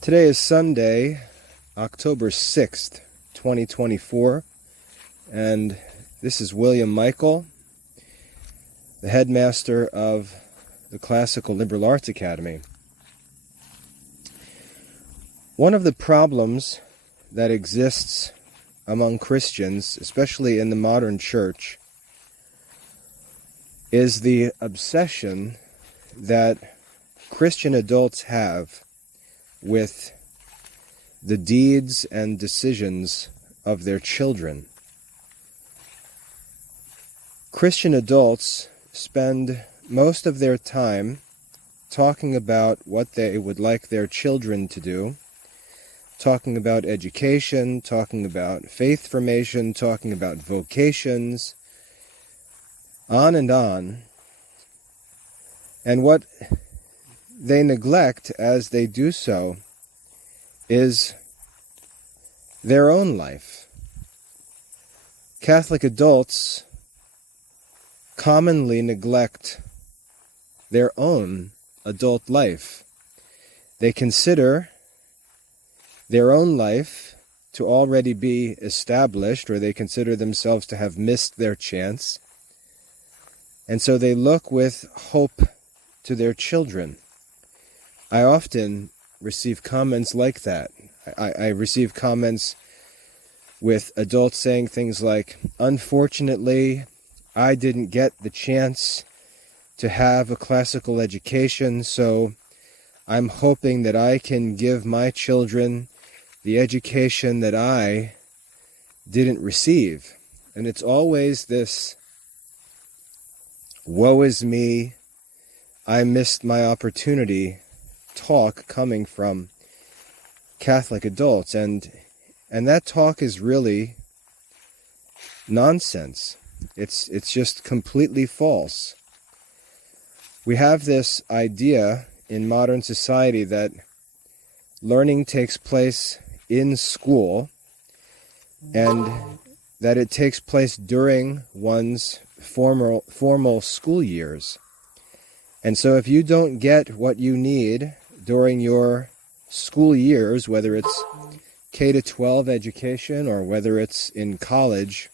Today is Sunday, October 6th, 2024, and this is William Michael, the headmaster of the Classical Liberal Arts Academy. One of the problems that exists among Christians, especially in the modern church, is the obsession that Christian adults have with the deeds and decisions of their children. Christian adults spend most of their time talking about what they would like their children to do, talking about education, talking about faith formation, talking about vocations, on and on. And what they neglect as they do so is their own life. Catholic adults commonly neglect their own adult life. They consider their own life to already be established, or they consider themselves to have missed their chance. And so they look with hope to their children. I often receive comments like that. I receive comments with adults saying things like, "Unfortunately, I didn't get the chance to have a classical education, so I'm hoping that I can give my children the education that I didn't receive." And it's always this, "Woe is me, I missed my opportunity" talk coming from Catholic adults, and that talk is really nonsense. It's just completely false. We have this idea in modern society that learning takes place in school and that it takes place during one's formal school years. And so if you don't get what you need during your school years, whether it's K-12 education or whether it's in college,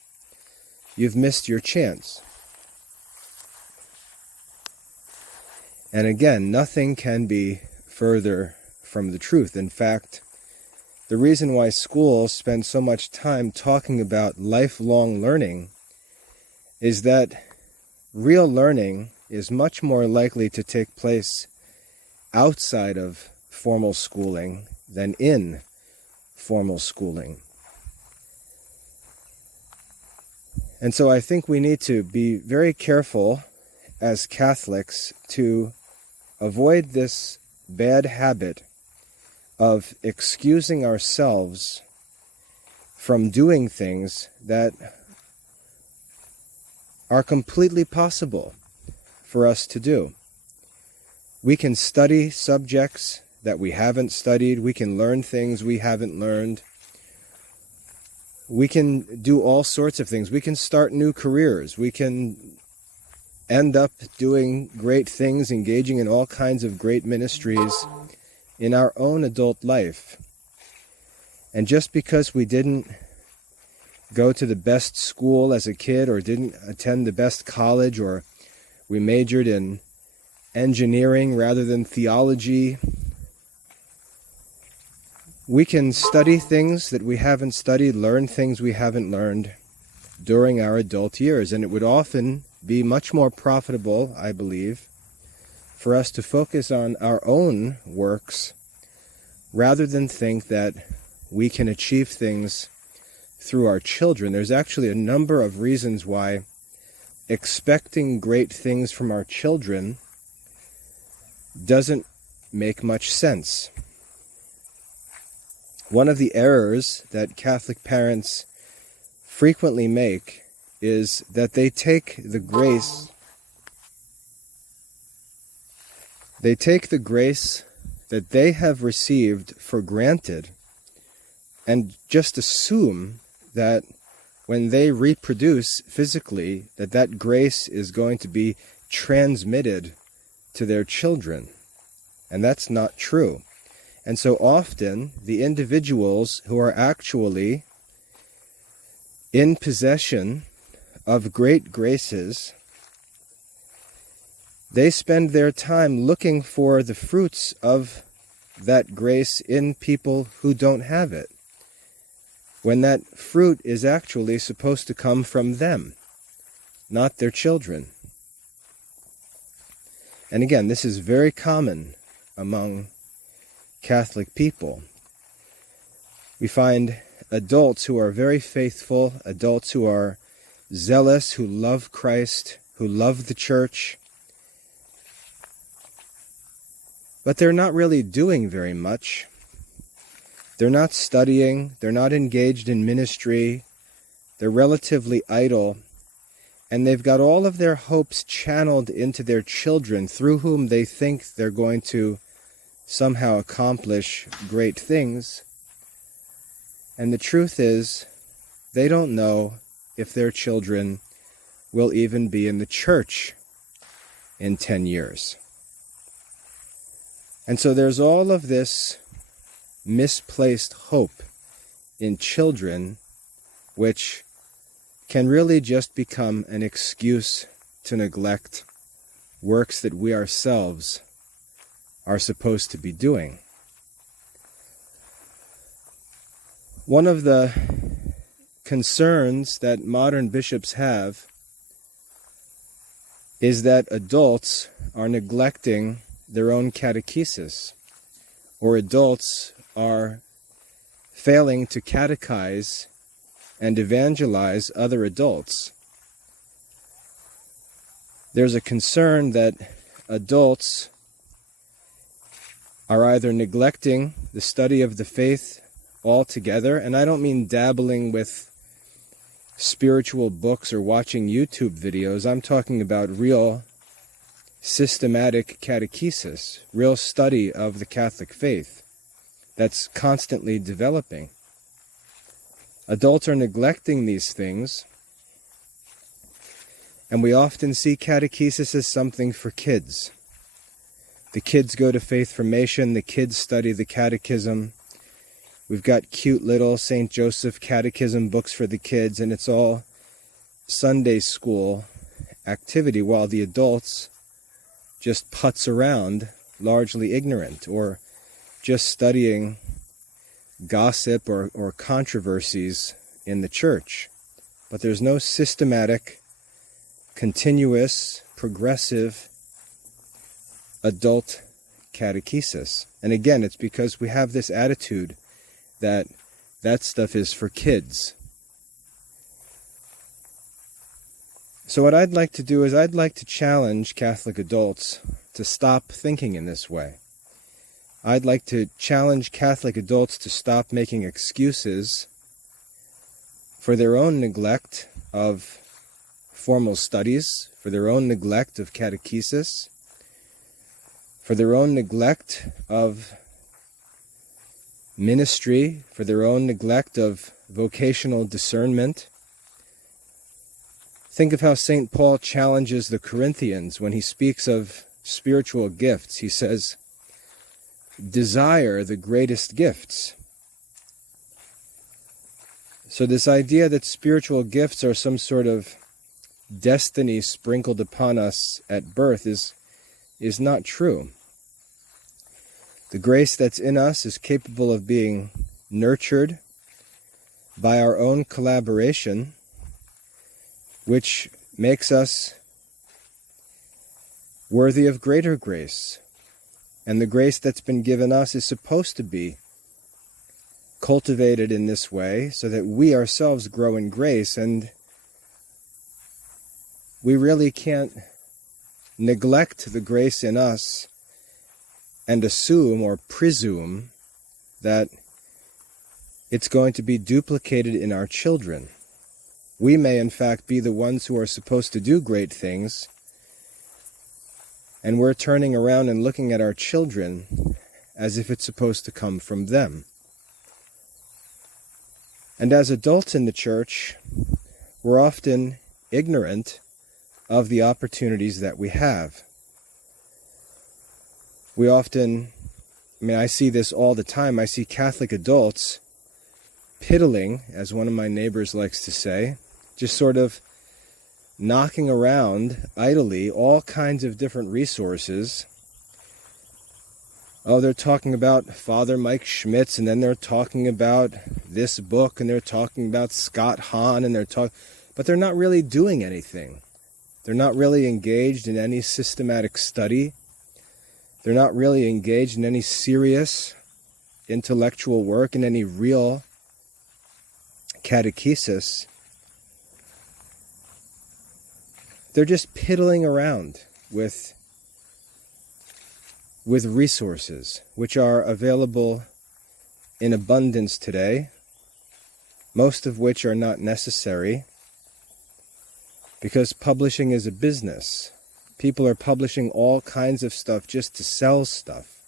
you've missed your chance. And again, nothing can be further from the truth. In fact, the reason why schools spend so much time talking about lifelong learning is that real learning is much more likely to take place outside of formal schooling than in formal schooling. And so I think we need to be very careful as Catholics to avoid this bad habit of excusing ourselves from doing things that are completely possible for us to do. We can study subjects that we haven't studied. We can learn things we haven't learned. We can do all sorts of things. We can start new careers. We can end up doing great things, engaging in all kinds of great ministries in our own adult life. And just because we didn't go to the best school as a kid, or didn't attend the best college, or we majored in engineering rather than theology, we can study things that we haven't studied, learn things we haven't learned during our adult years. And it would often be much more profitable, I believe, for us to focus on our own works rather than think that we can achieve things through our children. There's actually a number of reasons why expecting great things from our children doesn't make much sense. One of the errors that Catholic parents frequently make is that they take the grace that they have received for granted and just assume that when they reproduce physically, that grace is going to be transmitted to their children. And that's not true. And so often, the individuals who are actually in possession of great graces, they spend their time looking for the fruits of that grace in people who don't have it, when that fruit is actually supposed to come from them, not their children. And again, this is very common among Catholic people. We find adults who are very faithful, adults who are zealous, who love Christ, who love the church, but they're not really doing very much. They're not studying, they're not engaged in ministry, they're relatively idle, and they've got all of their hopes channeled into their children, through whom they think they're going to somehow accomplish great things. And the truth is, they don't know if their children will even be in the church in 10 years. And so there's all of this misplaced hope in children, which can really just become an excuse to neglect works that we ourselves are supposed to be doing. One of the concerns that modern bishops have is that adults are neglecting their own catechesis, or adults are failing to catechize and evangelize other adults. There's a concern that adults are either neglecting the study of the faith altogether, and I don't mean dabbling with spiritual books or watching YouTube videos. I'm talking about real systematic catechesis, real study of the Catholic faith that's constantly developing. Adults are neglecting these things, and we often see catechesis as something for kids. The kids go to faith formation, the kids study the catechism. We've got cute little St. Joseph catechism books for the kids, and it's all Sunday school activity, while the adults just putz around, largely ignorant, or just studying gossip or controversies in the church. But there's no systematic, continuous, progressive adult catechesis. And again, it's because we have this attitude that that stuff is for kids. So what I'd like to do is I'd like to challenge Catholic adults to stop thinking in this way. I'd like to challenge Catholic adults to stop making excuses for their own neglect of formal studies, for their own neglect of catechesis, for their own neglect of ministry, for their own neglect of vocational discernment. Think of how St. Paul challenges the Corinthians when he speaks of spiritual gifts. He says, desire the greatest gifts. So this idea that spiritual gifts are some sort of destiny sprinkled upon us at birth is not true. The grace that's in us is capable of being nurtured by our own collaboration, which makes us worthy of greater grace. And the grace that's been given us is supposed to be cultivated in this way so that we ourselves grow in grace, and we really can't neglect the grace in us and assume or presume that it's going to be duplicated in our children. We may in fact be the ones who are supposed to do great things, and we're turning around and looking at our children as if it's supposed to come from them. And as adults in the church, we're often ignorant of the opportunities that we have. We often I see this all the time. I see Catholic adults piddling, as one of my neighbors likes to say, just sort of knocking around idly all kinds of different resources. Oh, they're talking about Father Mike Schmitz, and then they're talking about this book, and they're talking about Scott Hahn, and but they're not really doing anything. They're not really engaged in any systematic study. They're not really engaged in any serious intellectual work, in any real catechesis. They're just piddling around with resources which are available in abundance today, most of which are not necessary, because publishing is a business. People are publishing all kinds of stuff just to sell stuff.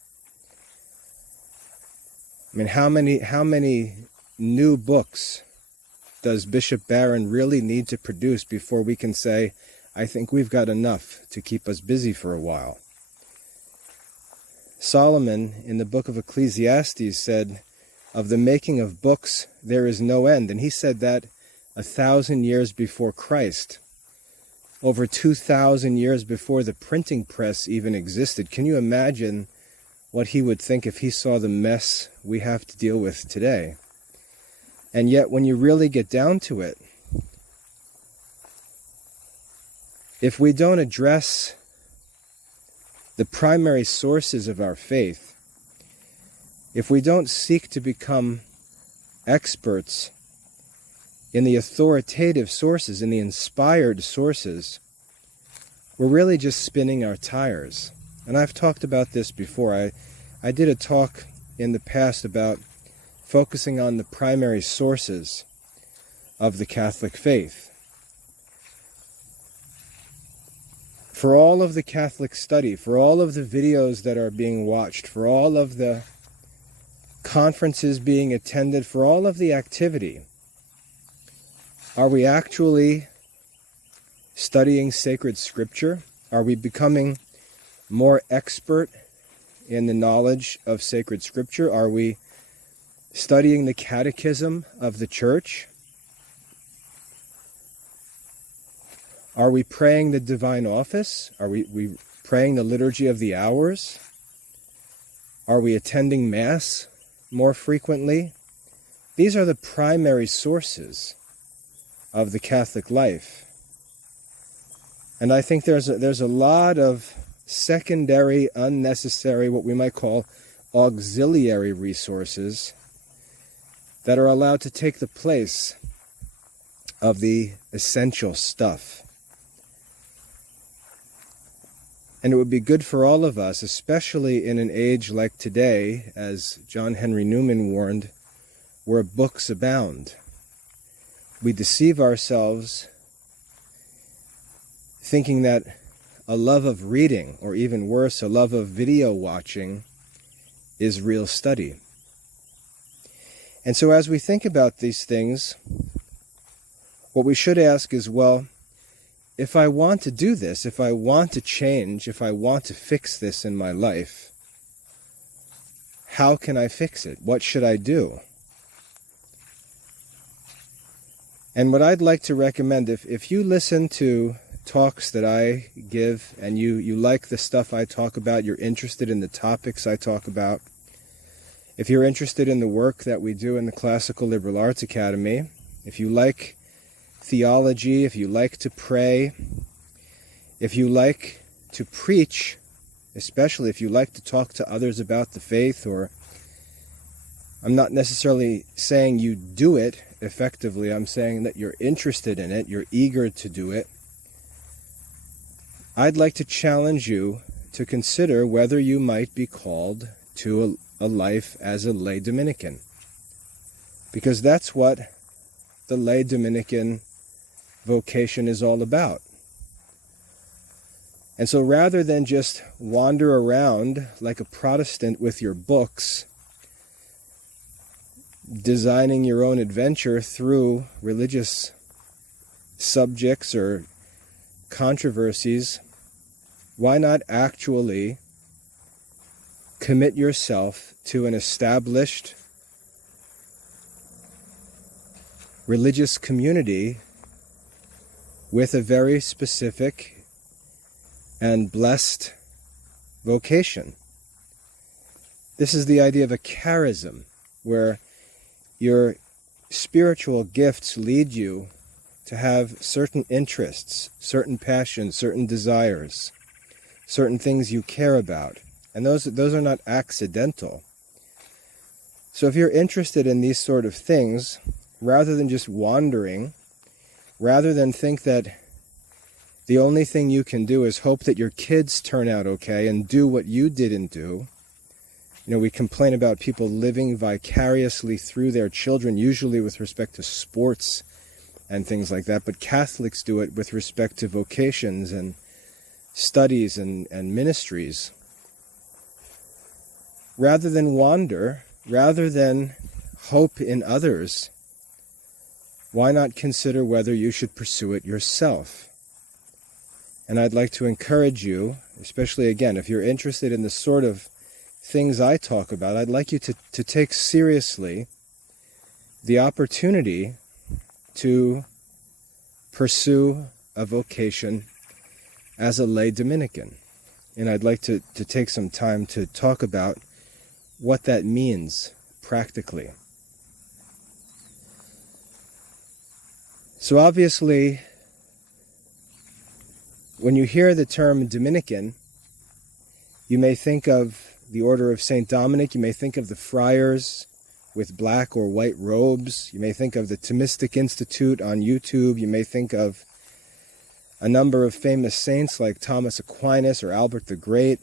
How many new books does Bishop Barron really need to produce before we can say, I think we've got enough to keep us busy for a while? Solomon, in the book of Ecclesiastes, said, of the making of books there is no end. And he said that 1,000 years before Christ, over 2,000 years before the printing press even existed. Can you imagine what he would think if he saw the mess we have to deal with today? And yet, when you really get down to it, if we don't address the primary sources of our faith, if we don't seek to become experts in the authoritative sources, in the inspired sources, we're really just spinning our tires. And I've talked about this before. I did a talk in the past about focusing on the primary sources of the Catholic faith. For all of the Catholic study, for all of the videos that are being watched, for all of the conferences being attended, for all of the activity, are we actually studying sacred scripture? Are we becoming more expert in the knowledge of sacred scripture? Are we studying the catechism of the church? Are we praying the divine office? Are we praying the liturgy of the hours? Are we attending Mass more frequently? These are the primary sources of the Catholic life. And I think there's a lot of secondary, unnecessary, what we might call auxiliary resources that are allowed to take the place of the essential stuff. And it would be good for all of us, especially in an age like today, as John Henry Newman warned, where books abound. We deceive ourselves thinking that a love of reading, or even worse, a love of video watching, is real study. And so as we think about these things, what we should ask is, well, if I want to do this, if I want to change, if I want to fix this in my life, how can I fix it? What should I do? And what I'd like to recommend, if you listen to talks that I give and you like the stuff I talk about, you're interested in the topics I talk about, if you're interested in the work that we do in the Classical Liberal Arts Academy, if you like theology, if you like to pray, if you like to preach, especially if you like to talk to others about the faith, or I'm not necessarily saying you do it effectively, I'm saying that you're interested in it, you're eager to do it, I'd like to challenge you to consider whether you might be called to a life as a lay Dominican. Because that's what the lay Dominican vocation is all about. And so rather than just wander around like a Protestant with your books, designing your own adventure through religious subjects or controversies, why not actually commit yourself to an established religious community with a very specific and blessed vocation. This is the idea of a charism, where your spiritual gifts lead you to have certain interests, certain passions, certain desires, certain things you care about. And those are not accidental. So if you're interested in these sort of things, rather than just wandering, rather than think that the only thing you can do is hope that your kids turn out okay and do what you didn't do. You know, we complain about people living vicariously through their children, usually with respect to sports and things like that, but Catholics do it with respect to vocations and studies and ministries. Rather than wander, rather than hope in others, why not consider whether you should pursue it yourself? And I'd like to encourage you, especially again, if you're interested in the sort of things I talk about, I'd like you to take seriously the opportunity to pursue a vocation as a lay Dominican. And I'd like to take some time to talk about what that means practically. So obviously, when you hear the term Dominican, you may think of the Order of St Dominic, you may think of the friars with black or white robes, you may think of the Thomistic Institute on YouTube, you may think of a number of famous saints like Thomas Aquinas or Albert the Great.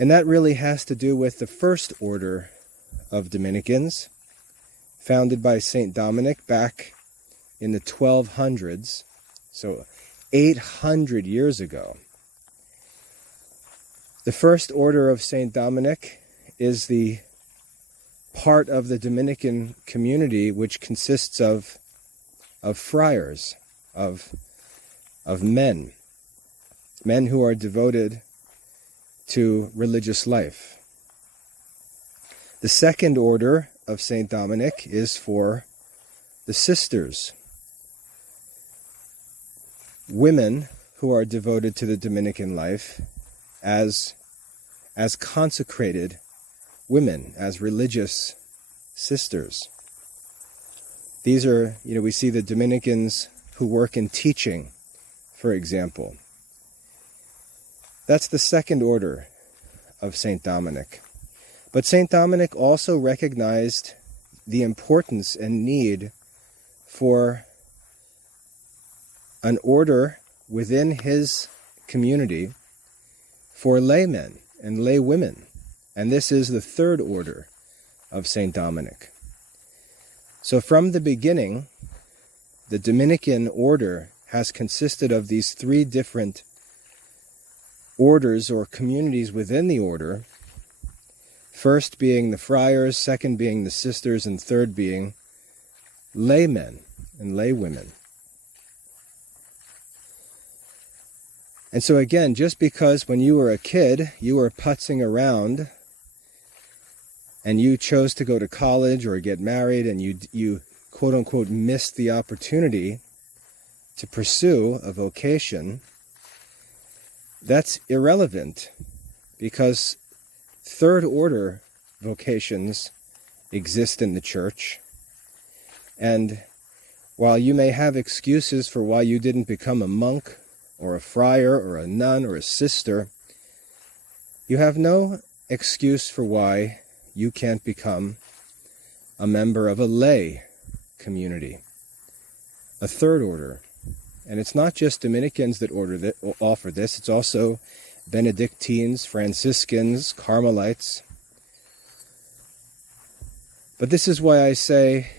And that really has to do with the first order of Dominicans, founded by St Dominic back in the 1200s, so 800 years ago. The first order of St Dominic is the part of the Dominican community which consists of friars, of men who are devoted to religious life. The second order of St Dominic is for the sisters, women who are devoted to the Dominican life as consecrated women, as religious sisters. These are, we see the Dominicans who work in teaching, for example. That's the second order of St Dominic. But St Dominic also recognized the importance and need for an order within his community for laymen and laywomen. And this is the third order of St Dominic. So from the beginning, the Dominican order has consisted of these three different orders or communities within the order, first being the friars, second being the sisters, and third being laymen and laywomen. And so again, just because when you were a kid, you were putzing around and you chose to go to college or get married and you quote-unquote missed the opportunity to pursue a vocation, that's irrelevant, because third order vocations exist in the church. And while you may have excuses for why you didn't become a monk or a friar or a nun or a sister, you have no excuse for why you can't become a member of a lay community, a third order. And it's not just Dominicans that offer this, it's also Benedictines, Franciscans, Carmelites. But this is why I say,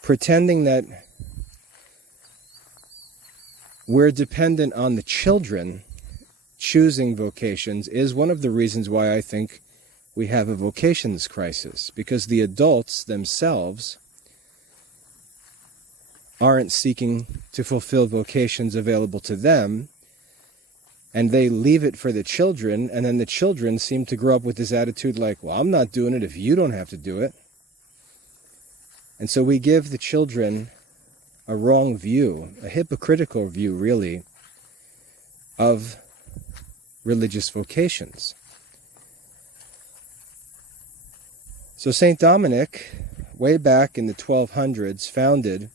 pretending that we're dependent on the children choosing vocations is one of the reasons why I think we have a vocations crisis, because the adults themselves aren't seeking to fulfill vocations available to them, and they leave it for the children, and then the children seem to grow up with this attitude like, well, I'm not doing it if you don't have to do it. And so we give the children a wrong view, a hypocritical view, really, of religious vocations. So St Dominic, way back in the 1200s, founded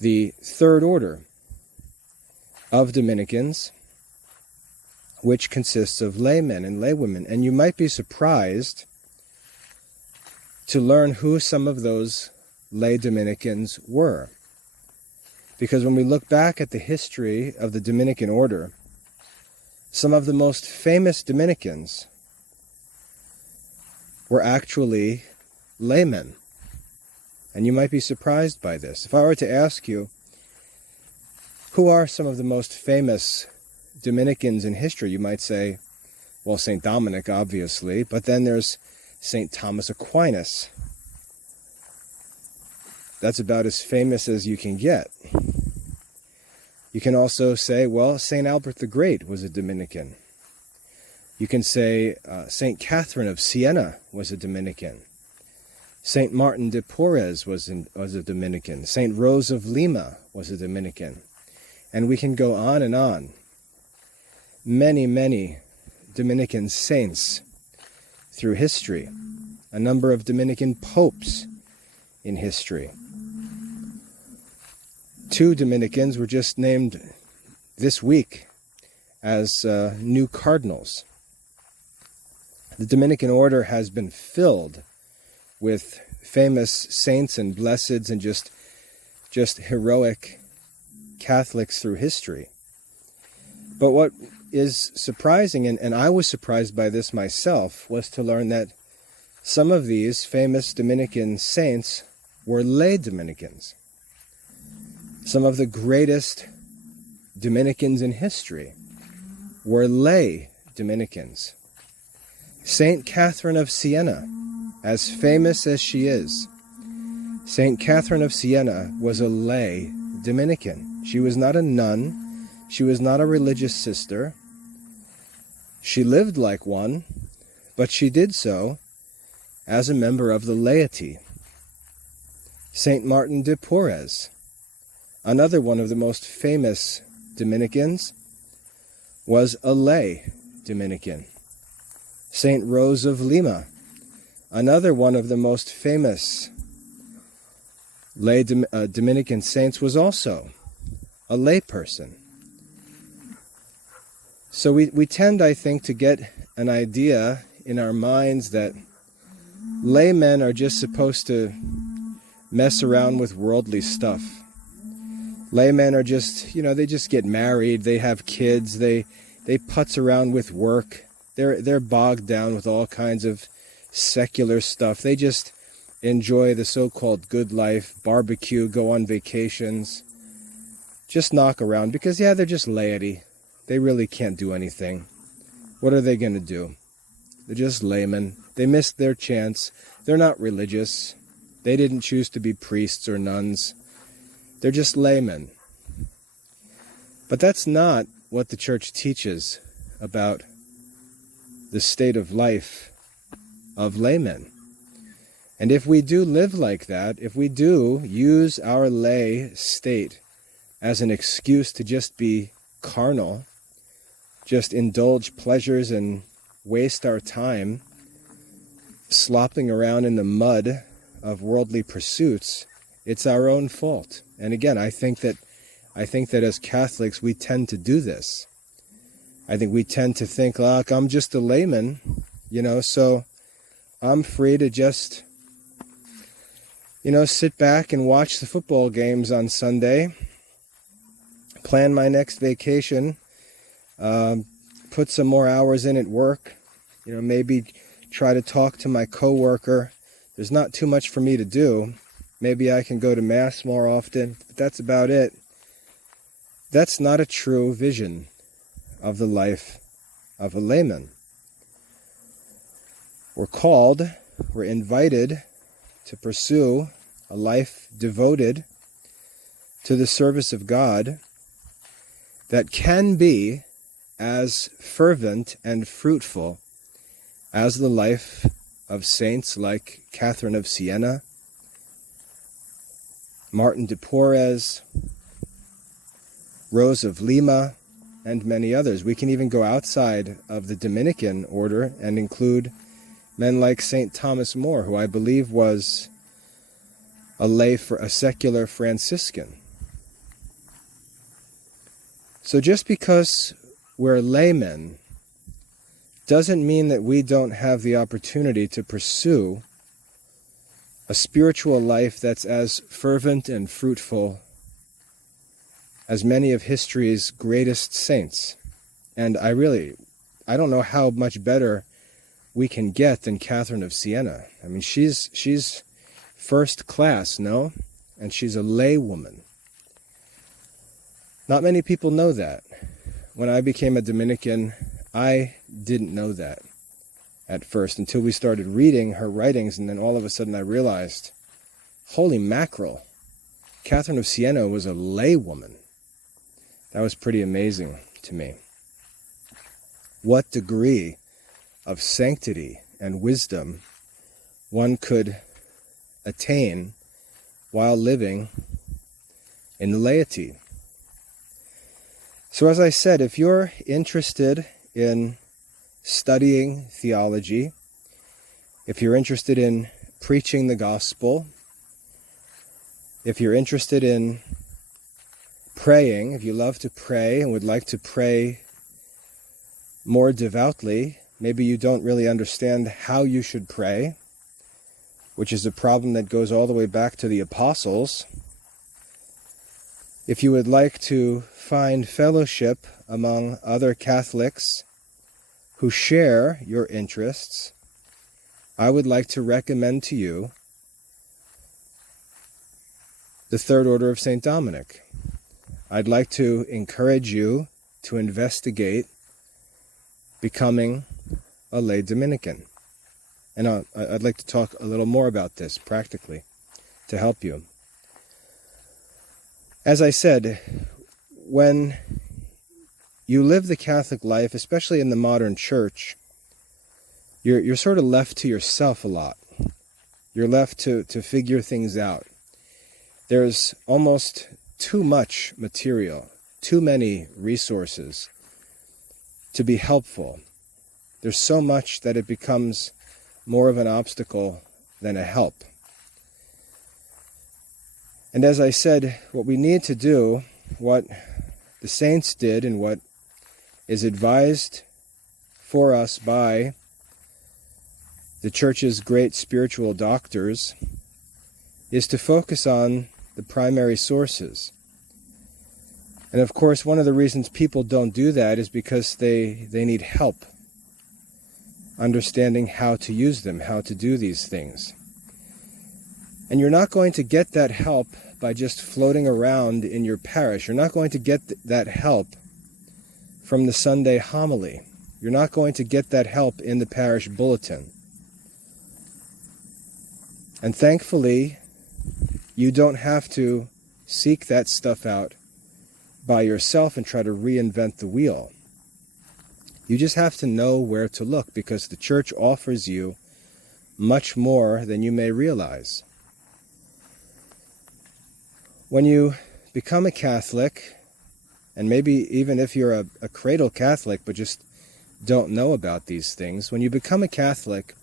the Third Order of Dominicans, which consists of laymen and laywomen. And you might be surprised to learn who some of those lay Dominicans were. Because when we look back at the history of the Dominican Order, some of the most famous Dominicans were actually laymen. And you might be surprised by this. If I were to ask you, who are some of the most famous Dominicans in history, you might say, well, St. Dominic, obviously, but then there's St. Thomas Aquinas. That's about as famous as you can get. You can also say, well, St. Albert the Great was a Dominican. You can say St. Katherine of Sienna was a Dominican. St. Martin de Porres was a Dominican. St. Rose of Lima was a Dominican. And we can go on and on. Many, many Dominican saints through history. A number of Dominican popes in history. 2 Dominicans were just named this week as new cardinals. The Dominican Order has been filled with famous saints and blesseds and just heroic Catholics through history. But what is surprising, and I was surprised by this myself, was to learn that some of these famous Dominican saints were lay Dominicans. Some of the greatest Dominicans in history were lay Dominicans. St. Katherine of Sienna, as famous as she is, St. Katherine of Sienna was a lay Dominican. She was not a nun. She was not a religious sister. She lived like one, but she did so as a member of the laity. St. Martin de Porres, another one of the most famous Dominicans, was a lay Dominican. St. Rose of Lima, another one of the most famous lay Dominican saints, was also a lay person. So we tend, I think, to get an idea in our minds that laymen are just supposed to mess around with worldly stuff. Laymen are just, they just get married, they have kids, they putz around with work. They're bogged down with all kinds of secular stuff. They just enjoy the so-called good life, barbecue, go on vacations, just knock around because, they're just laity. They really can't do anything. What are they going to do? They're just laymen. They missed their chance. They're not religious. They didn't choose to be priests or nuns. They're just laymen. But that's not what the church teaches about the state of life of laymen. And if we do live like that, if we do use our lay state as an excuse to just be carnal, just indulge pleasures and waste our time slopping around in the mud of worldly pursuits, it's our own fault. And again, I think that as Catholics we tend to do this. I think we tend to think, look, I'm just a layman, so I'm free to just, sit back and watch the football games on Sunday, plan my next vacation, put some more hours in at work, maybe try to talk to my coworker. There's not too much for me to do. Maybe I can go to Mass more often, but that's about it. That's not a true vision of the life of a layman. We're invited to pursue a life devoted to the service of God that can be as fervent and fruitful as the life of saints like Katherine of Sienna, Martin de Porres, Rose of Lima, and many others. We can even go outside of the Dominican Order and include men like St. Thomas More, who I believe was a secular Franciscan. So just because we're laymen doesn't mean that we don't have the opportunity to pursue a spiritual life that's as fervent and fruitful as many of history's greatest saints. And I don't know how much better we can get than Katherine of Sienna. I mean, she's first class, no? And she's a lay woman. Not many people know that. When I became a Dominican, I didn't know that at first until we started reading her writings, and then all of a sudden I realized, holy mackerel, Katherine of Sienna was a lay woman. That was pretty amazing to me. What degree of sanctity and wisdom one could attain while living in the laity. So as I said, if you're interested in studying theology, if you're interested in preaching the gospel, if you're interested in praying, if you love to pray and would like to pray more devoutly, maybe you don't really understand how you should pray, which is a problem that goes all the way back to the apostles. If you would like to find fellowship among other Catholics who share your interests, I would like to recommend to you the Third Order of St Dominic. I'd like to encourage you to investigate becoming a lay Dominican. And I'd like to talk a little more about this practically to help you. As I said, when you live the Catholic life, especially in the modern church, you're sort of left to yourself a lot. You're left to figure things out. There's almost too much material, too many resources to be helpful. There's so much that it becomes more of an obstacle than a help. And as I said, what we need to do, what the saints did and what is advised for us by the Church's great spiritual doctors, is to focus on the primary sources. And of course, one of the reasons people don't do that is because they need help understanding how to use them, how to do these things. And you're not going to get that help by just floating around in your parish. You're not going to get that help from the Sunday homily. You're not going to get that help in the parish bulletin. And thankfully, you don't have to seek that stuff out by yourself and try to reinvent the wheel. You just have to know where to look, because the Church offers you much more than you may realize. When you become a Catholic, and maybe even if you're a cradle Catholic but just don't know about these things, when you become a Catholic,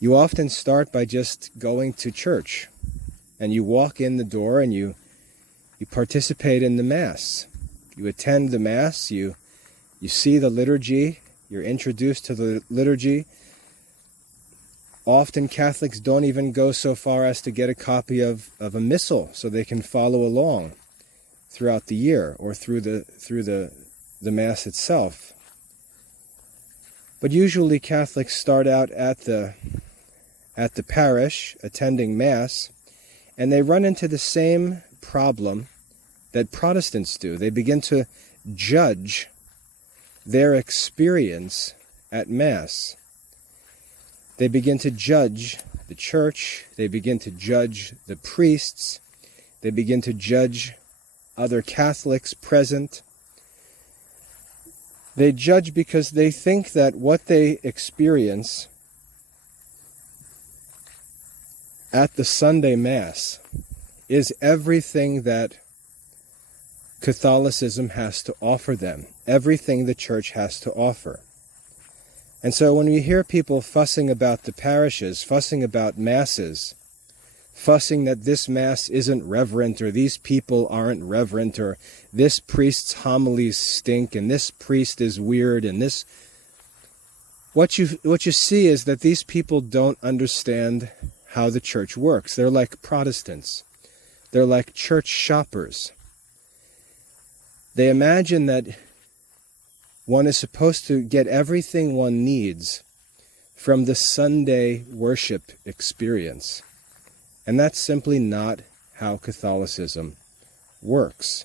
you often start by just going to church. And you walk in the door and you participate in the Mass. You attend the Mass, you see the liturgy, you're introduced to the liturgy. Often Catholics don't even go so far as to get a copy of a missal so they can follow along throughout the year or through the Mass itself. But usually Catholics start out at the parish attending Mass, and they run into the same problem that Protestants do. They begin to judge their experience at Mass. They begin to judge the Church. They begin to judge the priests. They begin to judge other Catholics present. They judge because they think that what they experience at the Sunday Mass is everything that Catholicism has to offer them, everything the Church has to offer. And so when we hear people fussing about the parishes, fussing about Masses, fussing that this Mass isn't reverent, or these people aren't reverent, or this priest's homilies stink, and this priest is weird, and this... What you see is that these people don't understand how the Church works. They're like Protestants. They're like church shoppers. They imagine that one is supposed to get everything one needs from the Sunday worship experience. And that's simply not how Catholicism works.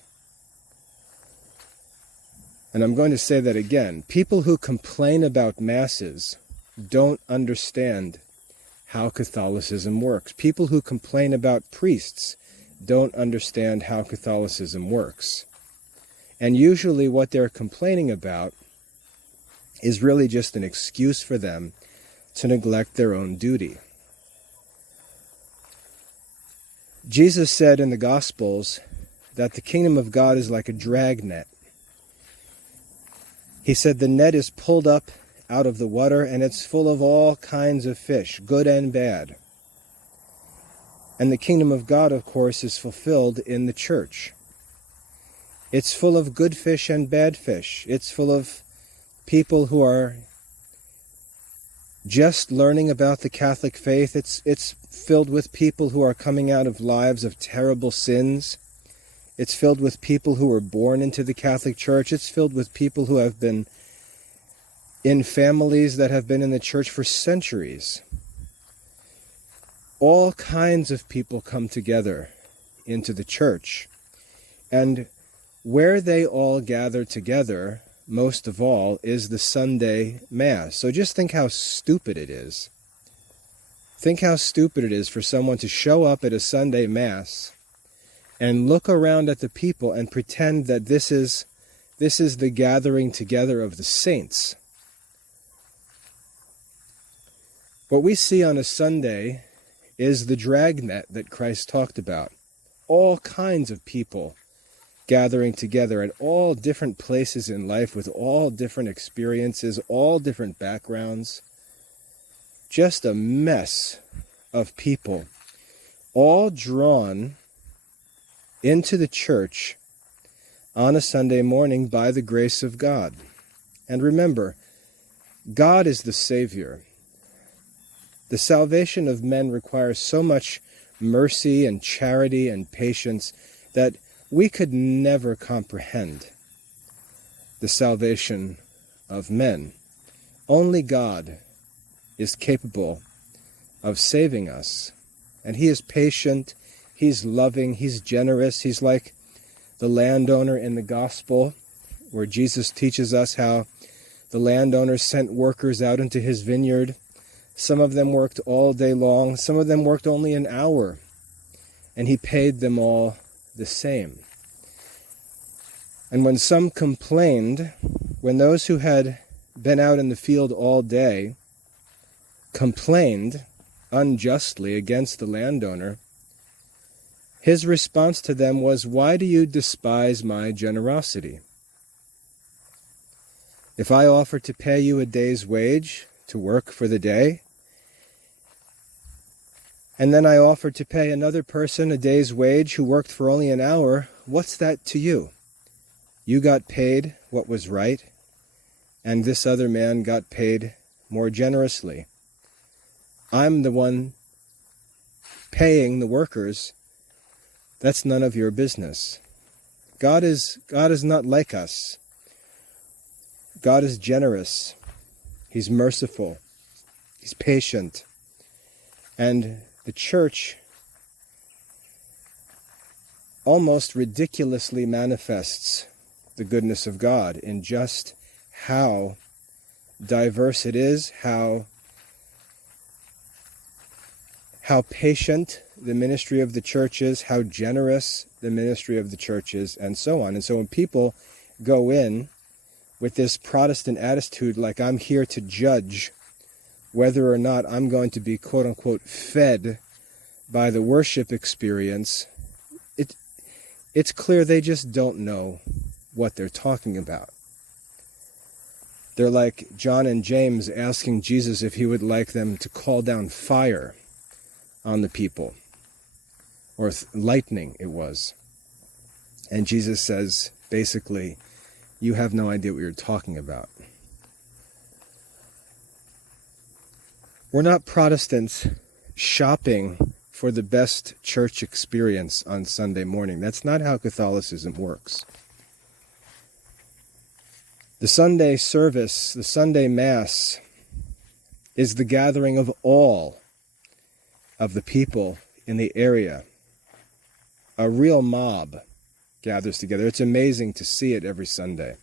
And I'm going to say that again. People who complain about Masses don't understand how Catholicism works. People who complain about priests don't understand how Catholicism works. And usually what they're complaining about is really just an excuse for them to neglect their own duty. Jesus said in the Gospels that the kingdom of God is like a dragnet. He said the net is pulled up out of the water and it's full of all kinds of fish, good and bad. And the kingdom of God, of course, is fulfilled in the Church. It's full of good fish and bad fish. It's full of people who are just learning about the Catholic faith. It's filled with people who are coming out of lives of terrible sins. It's filled with people who were born into the Catholic Church. It's filled with people who have been in families that have been in the Church for centuries. All kinds of people come together into the Church. And where they all gather together, most of all, is the Sunday Mass. So just think how stupid it is. Think how stupid it is for someone to show up at a Sunday Mass and look around at the people and pretend that this is the gathering together of the saints. What we see on a Sunday is the dragnet that Christ talked about. All kinds of people gathering together at all different places in life with all different experiences, all different backgrounds. Just a mess of people, all drawn into the Church on a Sunday morning by the grace of God. And remember, God is the Savior. The salvation of men requires so much mercy and charity and patience that we could never comprehend the salvation of men. Only God is capable of saving us. And He is patient, He's loving, He's generous. He's like the landowner in the Gospel, where Jesus teaches us how the landowner sent workers out into his vineyard. Some of them worked all day long, some of them worked only an hour, and He paid them all the same. And when some complained, when those who had been out in the field all day complained unjustly against the landowner, His response to them was, "Why do you despise my generosity? If I offer to pay you a day's wage to work for the day, and then I offer to pay another person a day's wage who worked for only an hour, what's that to you? You got paid what was right, and this other man got paid more generously. I'm the one paying the workers. That's none of your business." God is not like us. God is generous. He's merciful. He's patient. And the Church almost ridiculously manifests the goodness of God in just how diverse it is, how patient the ministry of the Church is, how generous the ministry of the Church is, and so on. And so when people go in with this Protestant attitude like I'm here to judge whether or not I'm going to be quote-unquote fed by the worship experience, it's clear they just don't know what they're talking about. They're like John and James asking Jesus if he would like them to call down fire on the people, or lightning it was. And Jesus says, basically, you have no idea what you're talking about. We're not Protestants shopping for the best church experience on Sunday morning. That's not how Catholicism works. The Sunday service, the Sunday Mass, is the gathering of all of the people in the area. A real mob gathers together. It's amazing to see it every Sunday.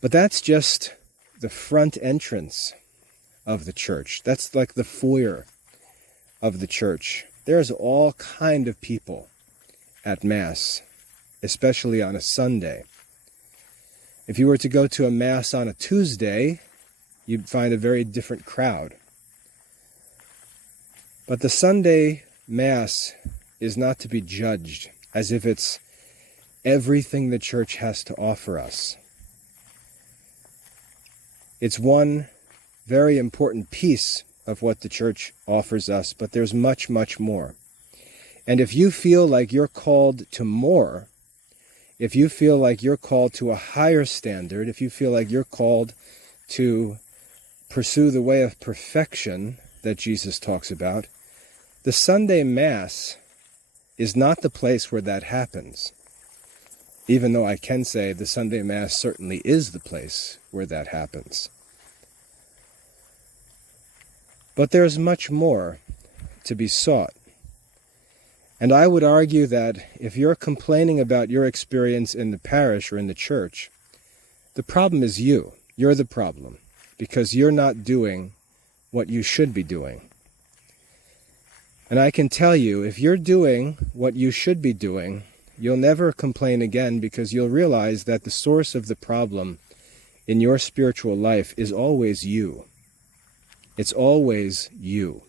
But that's just the front entrance of the church. That's like the foyer of the church. There's all kind of people at Mass, especially on a Sunday. If you were to go to a Mass on a Tuesday, you'd find a very different crowd. But the Sunday Mass is not to be judged as if it's everything the church has to offer us. It's one very important piece of what the church offers us, but there's much, much more. And if you feel like you're called to more, if you feel like you're called to a higher standard, if you feel like you're called to pursue the way of perfection that Jesus talks about, the Sunday Mass is not the place where that happens. Even though I can say the Sunday Mass certainly is the place where that happens. But there's much more to be sought. And I would argue that if you're complaining about your experience in the parish or in the church, the problem is you. You're the problem, because you're not doing what you should be doing. And I can tell you, if you're doing what you should be doing, you'll never complain again, because you'll realize that the source of the problem in your spiritual life is always you. It's always you.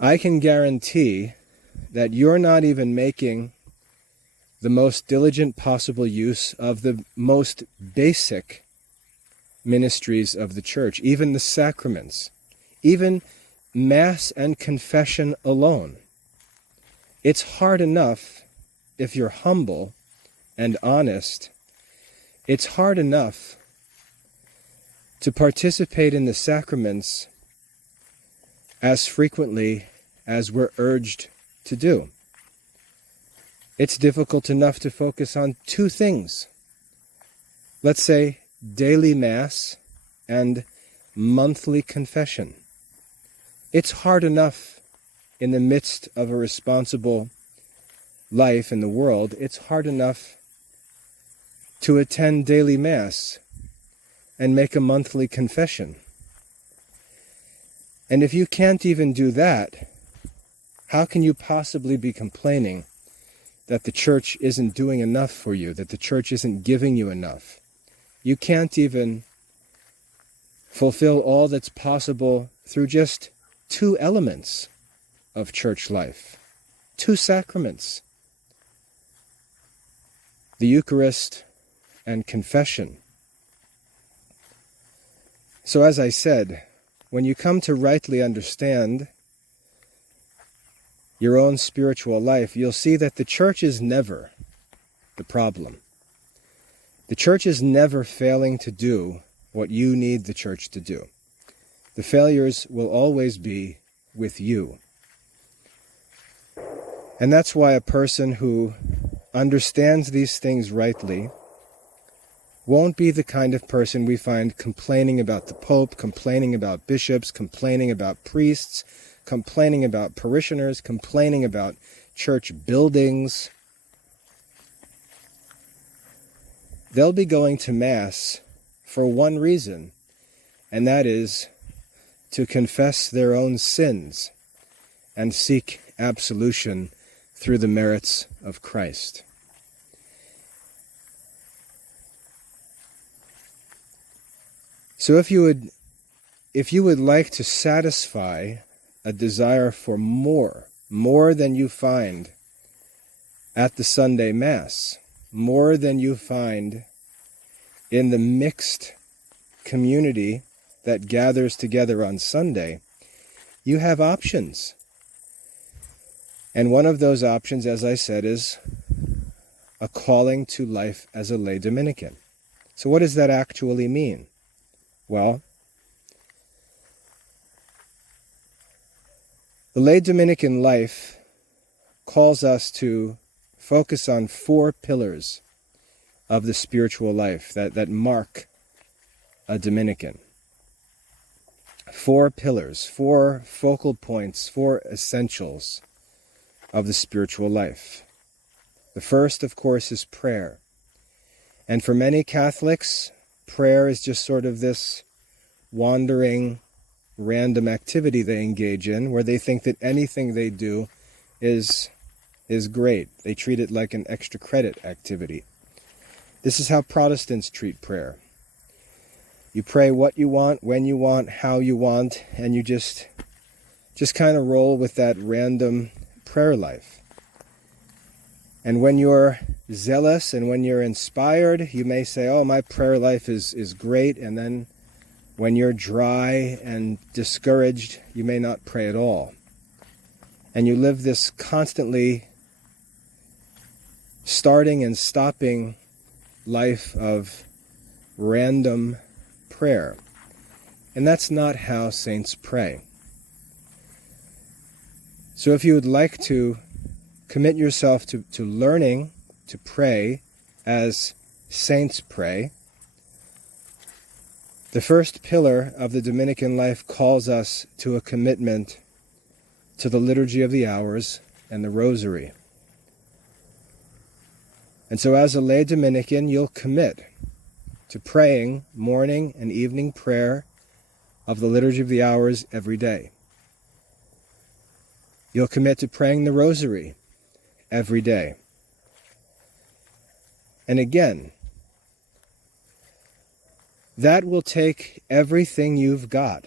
I can guarantee that you're not even making the most diligent possible use of the most basic ministries of the church, even the sacraments, even Mass and confession alone. It's hard enough, if you're humble and honest, it's hard enough to participate in the sacraments as frequently as we're urged to do. It's difficult enough to focus on two things. Let's say daily Mass and monthly confession. It's hard enough in the midst of a responsible life in the world, it's hard enough to attend daily Mass and make a monthly confession. And if you can't even do that, how can you possibly be complaining that the church isn't doing enough for you, that the church isn't giving you enough? You can't even fulfill all that's possible through just two elements of church life, two sacraments, the Eucharist and confession. So as I said, when you come to rightly understand your own spiritual life, you'll see that the church is never the problem. The church is never failing to do what you need the church to do. The failures will always be with you. And that's why a person who understands these things rightly won't be the kind of person we find complaining about the Pope, complaining about bishops, complaining about priests, complaining about parishioners, complaining about church buildings. They'll be going to Mass for one reason, and that is to confess their own sins and seek absolution through the merits of Christ. So if you would like to satisfy a desire for more than you find at the Sunday Mass, more than you find in the mixed community that gathers together on Sunday, you have options. And one of those options, as I said, is a calling to life as a lay Dominican. So what does that actually mean? Well, the lay Dominican life calls us to focus on 4 pillars of the spiritual life that mark a Dominican. 4 pillars, 4 focal points, 4 essentials of the spiritual life. The first, of course, is prayer. And for many Catholics, prayer is just sort of this wandering, random activity they engage in, where they think that anything they do is great. They treat it like an extra credit activity. This is how Protestants treat prayer. You pray what you want, when you want, how you want, and you just kind of roll with that random prayer life. And when you're zealous and when you're inspired, you may say, oh, my prayer life is great. And then when you're dry and discouraged, you may not pray at all. And you live this constantly starting and stopping life of random prayer. And that's not how saints pray. So if you would like to commit yourself to learning to pray as saints pray, the first pillar of the Dominican life calls us to a commitment to the Liturgy of the Hours and the Rosary. And so as a lay Dominican, you'll commit to praying morning and evening prayer of the Liturgy of the Hours every day. You'll commit to praying the Rosary every day. And again, that will take everything you've got.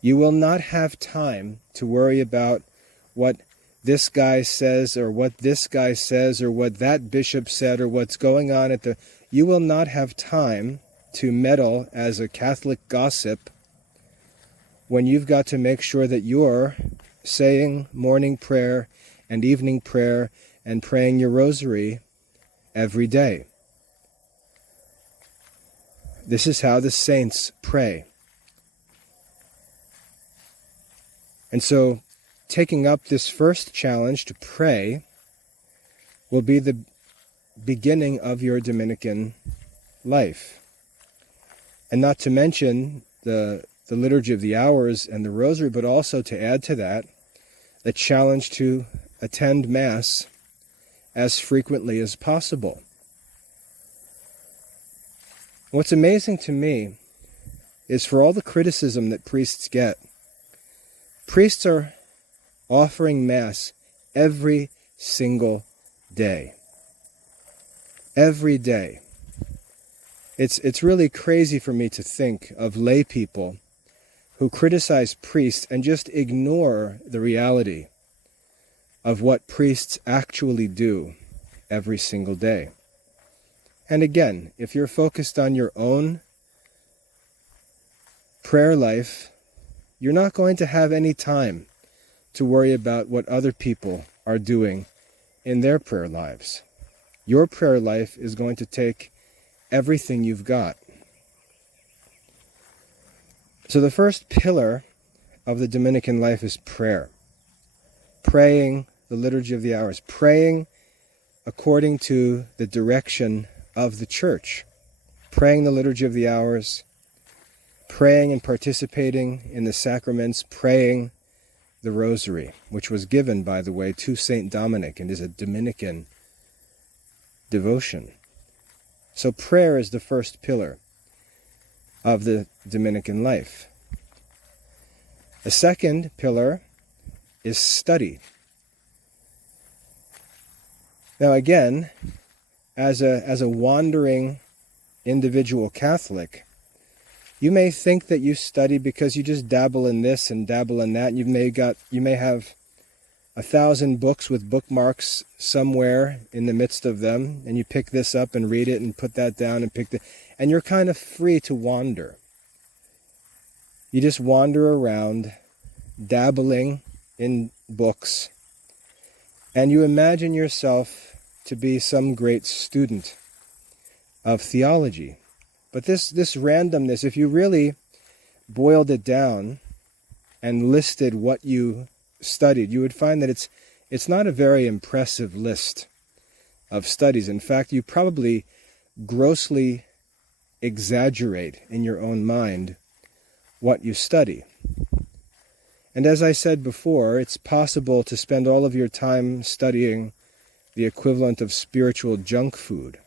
You will not have time to worry about what this guy says or what this guy says or what that bishop said or what's going on at the... You will not have time to meddle as a Catholic gossip when you've got to make sure that you're saying morning prayer and evening prayer and praying your rosary every day. This is how the saints pray. And so, taking up this first challenge to pray will be the beginning of your Dominican life. And not to mention the Liturgy of the Hours and the Rosary, but also to add to that, the challenge to attend Mass as frequently as possible. What's amazing to me is for all the criticism that priests get, priests are offering Mass every single day. Every day. It's really crazy for me to think of lay people who criticize priests and just ignore the reality of what priests actually do every single day. And again, if you're focused on your own prayer life, you're not going to have any time to worry about what other people are doing in their prayer lives. Your prayer life is going to take everything you've got. So the first pillar of the Dominican life is prayer. Praying the Liturgy of the Hours. Praying according to the direction of the Church. Praying the Liturgy of the Hours. Praying and participating in the sacraments. Praying the Rosary, which was given, by the way, to St Dominic and is a Dominican devotion. So prayer is the first pillar of the Dominican life. The second pillar is study. Now again, as a wandering individual Catholic, You may think that you study because you just dabble in this and dabble in that, and you may have 1,000 books with bookmarks somewhere in the midst of them, and you pick this up and read it and put that down and and you're kind of free to wander. You just wander around, dabbling in books, and you imagine yourself to be some great student of theology. But this randomness, if you really boiled it down and listed what you studied, you would find that it's not a very impressive list of studies. In fact, you probably grossly exaggerate in your own mind what you study. And as I said before, it's possible to spend all of your time studying the equivalent of spiritual junk food,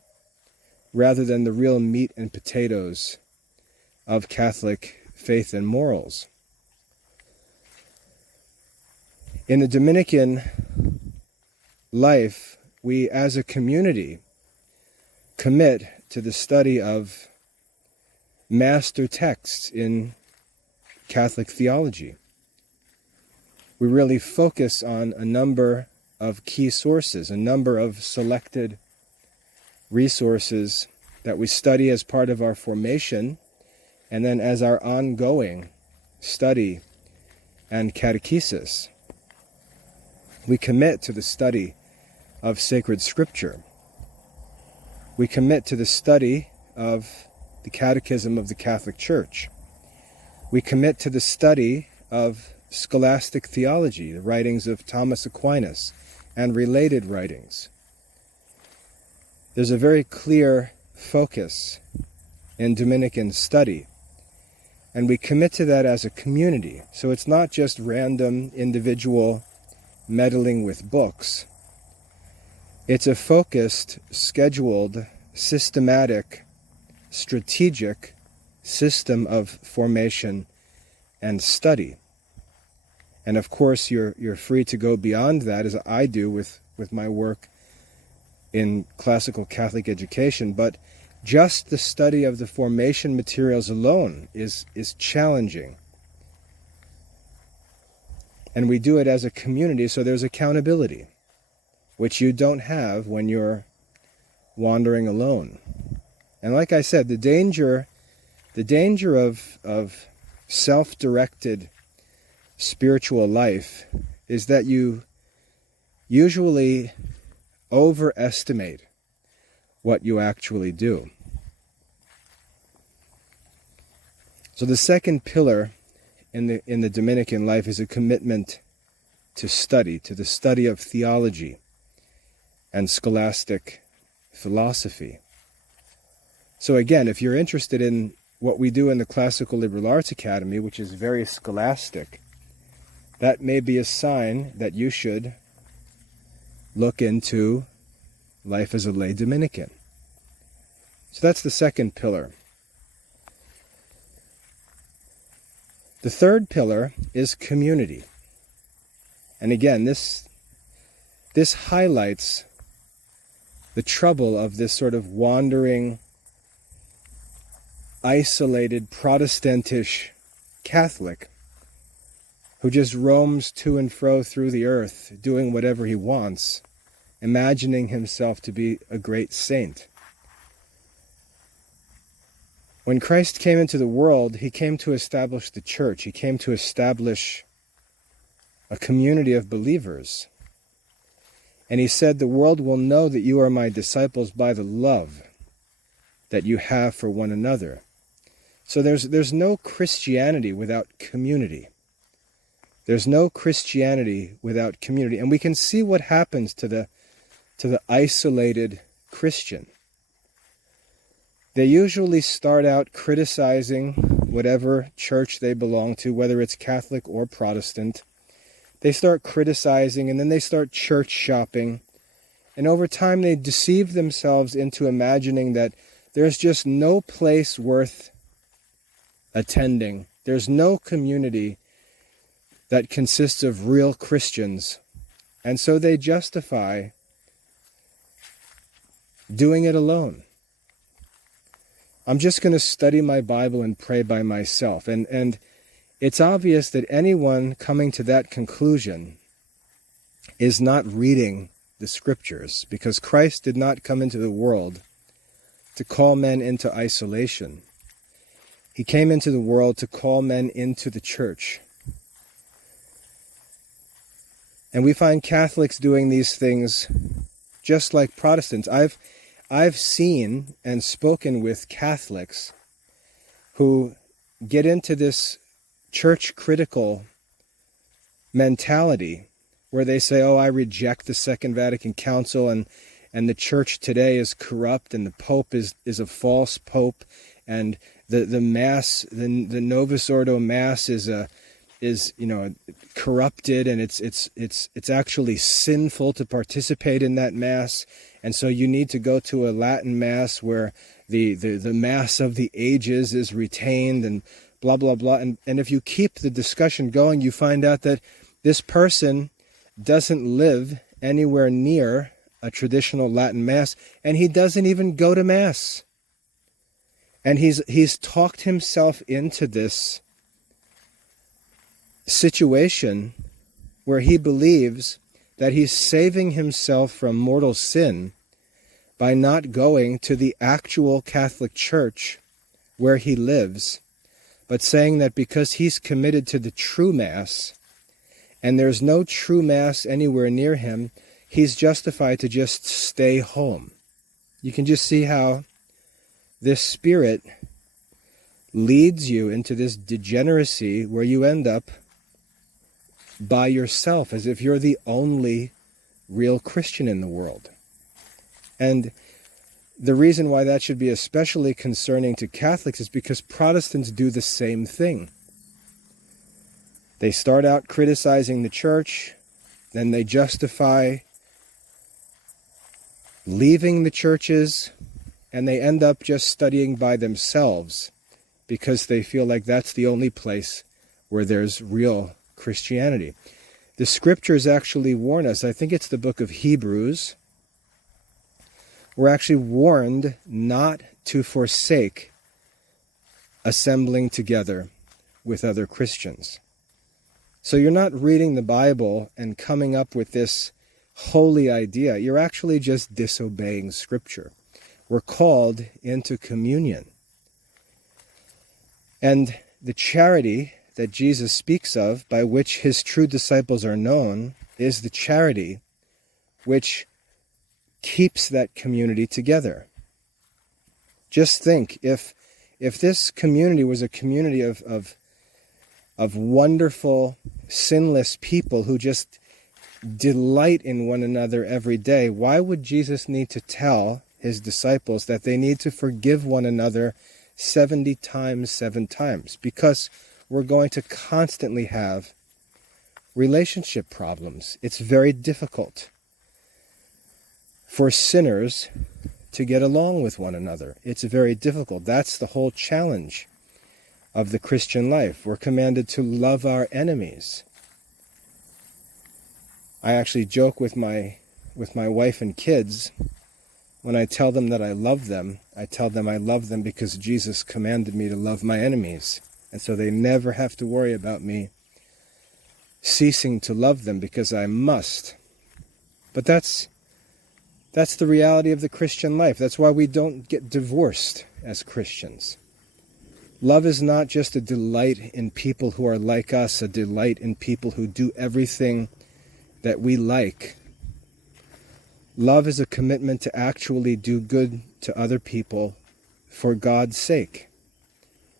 rather than the real meat and potatoes of Catholic faith and morals. In the Dominican life, we as a community commit to the study of master texts in Catholic theology. We really focus on a number of key sources, a number of selected resources that we study as part of our formation, and then as our ongoing study and catechesis. We commit to the study of sacred scripture. We commit to the study of the Catechism of the Catholic Church. We commit to the study of scholastic theology, the writings of Thomas Aquinas, and related writings. There's a very clear focus in Dominican study, and we commit to that as a community. So it's not just random individual meddling with books. It's a focused, scheduled, systematic, strategic system of formation and study. And of course, you're free to go beyond that, as I do with my work in classical Catholic education, but just the study of the formation materials alone is challenging. And we do it as a community, so there's accountability, which you don't have when you're wandering alone. And like I said, the danger of self-directed spiritual life is that you usually overestimate what you actually do. So the second pillar in the Dominican life is a commitment to study, to the study of theology and scholastic philosophy. So again, if you're interested in what we do in the Classical Liberal Arts Academy, which is very scholastic, that may be a sign that you should look into life as a lay Dominican. So that's the second pillar. The third pillar is community. And again, this highlights the trouble of this sort of wandering, isolated, Protestantish Catholic who just roams to and fro through the earth, doing whatever he wants, imagining himself to be a great saint. When Christ came into the world, he came to establish the church. He came to establish a community of believers. And he said, "The world will know that you are my disciples by the love that you have for one another." So there's no Christianity without community. There's no Christianity without community. And we can see what happens to the isolated Christian. They usually start out criticizing whatever church they belong to, whether it's Catholic or Protestant. They start criticizing, and then they start church shopping. And over time, they deceive themselves into imagining that there's just no place worth attending. There's no community that consists of real Christians. And so they justify doing it alone. I'm just going to study my Bible and pray by myself. And it's obvious that anyone coming to that conclusion is not reading the Scriptures, because Christ did not come into the world to call men into isolation. He came into the world to call men into the church. And we find Catholics doing these things just like Protestants. I've seen and spoken with Catholics who get into this church-critical mentality where they say, oh, I reject the Second Vatican Council, and the church today is corrupt, and the Pope is a false Pope, and the Mass, the Novus Ordo Mass is corrupted, and it's actually sinful to participate in that Mass, and so you need to go to a Latin Mass where the Mass of the ages is retained, and blah blah blah. And if you keep the discussion going, you find out that this person doesn't live anywhere near a traditional Latin Mass, and he doesn't even go to Mass. And he's talked himself into this situation where he believes that he's saving himself from mortal sin by not going to the actual Catholic Church where he lives, but saying that because he's committed to the true Mass, and there's no true Mass anywhere near him, he's justified to just stay home. You can just see how this spirit leads you into this degeneracy where you end up by yourself, as if you're the only real Christian in the world. And the reason why that should be especially concerning to Catholics is because Protestants do the same thing. They start out criticizing the church, then they justify leaving the churches, and they end up just studying by themselves because they feel like that's the only place where there's real Christianity. The Scriptures actually warn us, I think it's the book of Hebrews, we're actually warned not to forsake assembling together with other Christians. So you're not reading the Bible and coming up with this holy idea. You're actually just disobeying Scripture. We're called into communion. And the charity that Jesus speaks of, by which his true disciples are known, is the charity which keeps that community together. Just think, if this community was a community of wonderful, sinless people who just delight in one another every day, why would Jesus need to tell his disciples that they need to forgive one another 70 times, 7 times? Because we're going to constantly have relationship problems. It's very difficult for sinners to get along with one another. It's very difficult. That's the whole challenge of the Christian life. We're commanded to love our enemies. I actually joke with my wife and kids. When I tell them that I love them, I tell them I love them because Jesus commanded me to love my enemies. And so they never have to worry about me ceasing to love them, because I must. But that's the reality of the Christian life. That's why we don't get divorced as Christians. Love is not just a delight in people who are like us, a delight in people who do everything that we like. Love is a commitment to actually do good to other people for God's sake.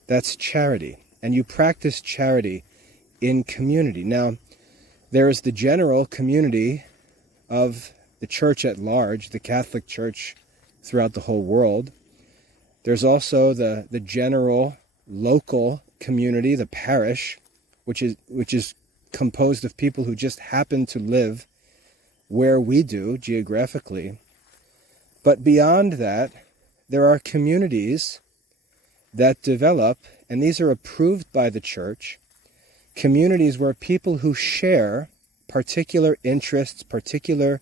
That's charity. And you practice charity in community. Now, there is the general community of the church at large, the Catholic Church throughout the whole world. There's also the general local community, the parish, which is composed of people who just happen to live where we do geographically. But beyond that, there are communities that develop, and these are approved by the church, communities where people who share particular interests, particular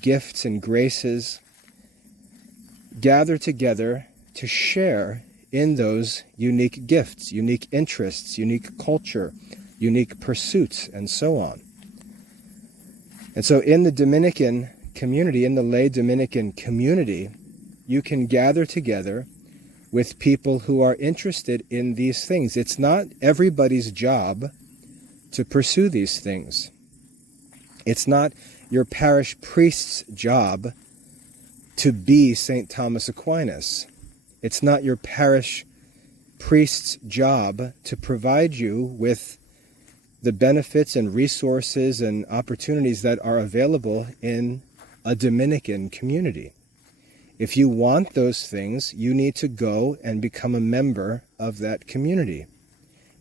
gifts and graces gather together to share in those unique gifts, unique interests, unique culture, unique pursuits, and so on. And so in the Dominican community, in the lay Dominican community, you can gather together with people who are interested in these things. It's not everybody's job to pursue these things. It's not your parish priest's job to be St. Thomas Aquinas. It's not your parish priest's job to provide you with the benefits and resources and opportunities that are available in a Dominican community. If you want those things, you need to go and become a member of that community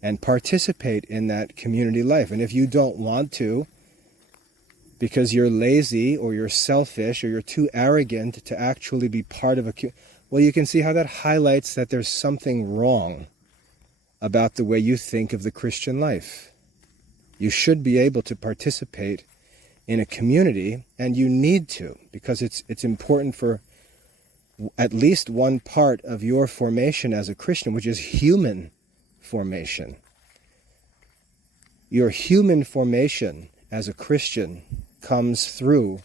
and participate in that community life. And if you don't want to, because you're lazy or you're selfish or you're too arrogant to actually be part of well, you can see how that highlights that there's something wrong about the way you think of the Christian life. You should be able to participate in a community, and you need to, because it's important for at least one part of your formation as a Christian, which is human formation. Your human formation as a Christian comes through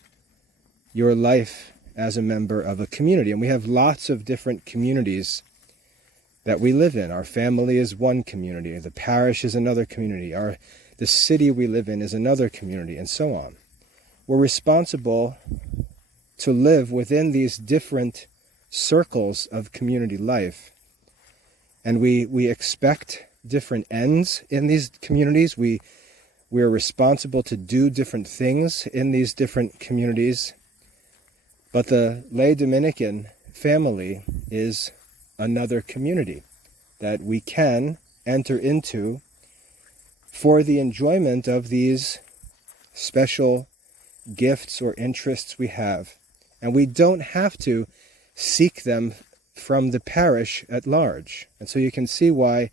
your life as a member of a community. And we have lots of different communities that we live in. Our family is one community. The parish is another community. The city we live in is another community, and so on. We're responsible to live within these different circles of community life. And we expect different ends in these communities. We are responsible to do different things in these different communities. But the lay Dominican family is another community that we can enter into for the enjoyment of these special gifts or interests we have. And we don't have to seek them from the parish at large. And so you can see why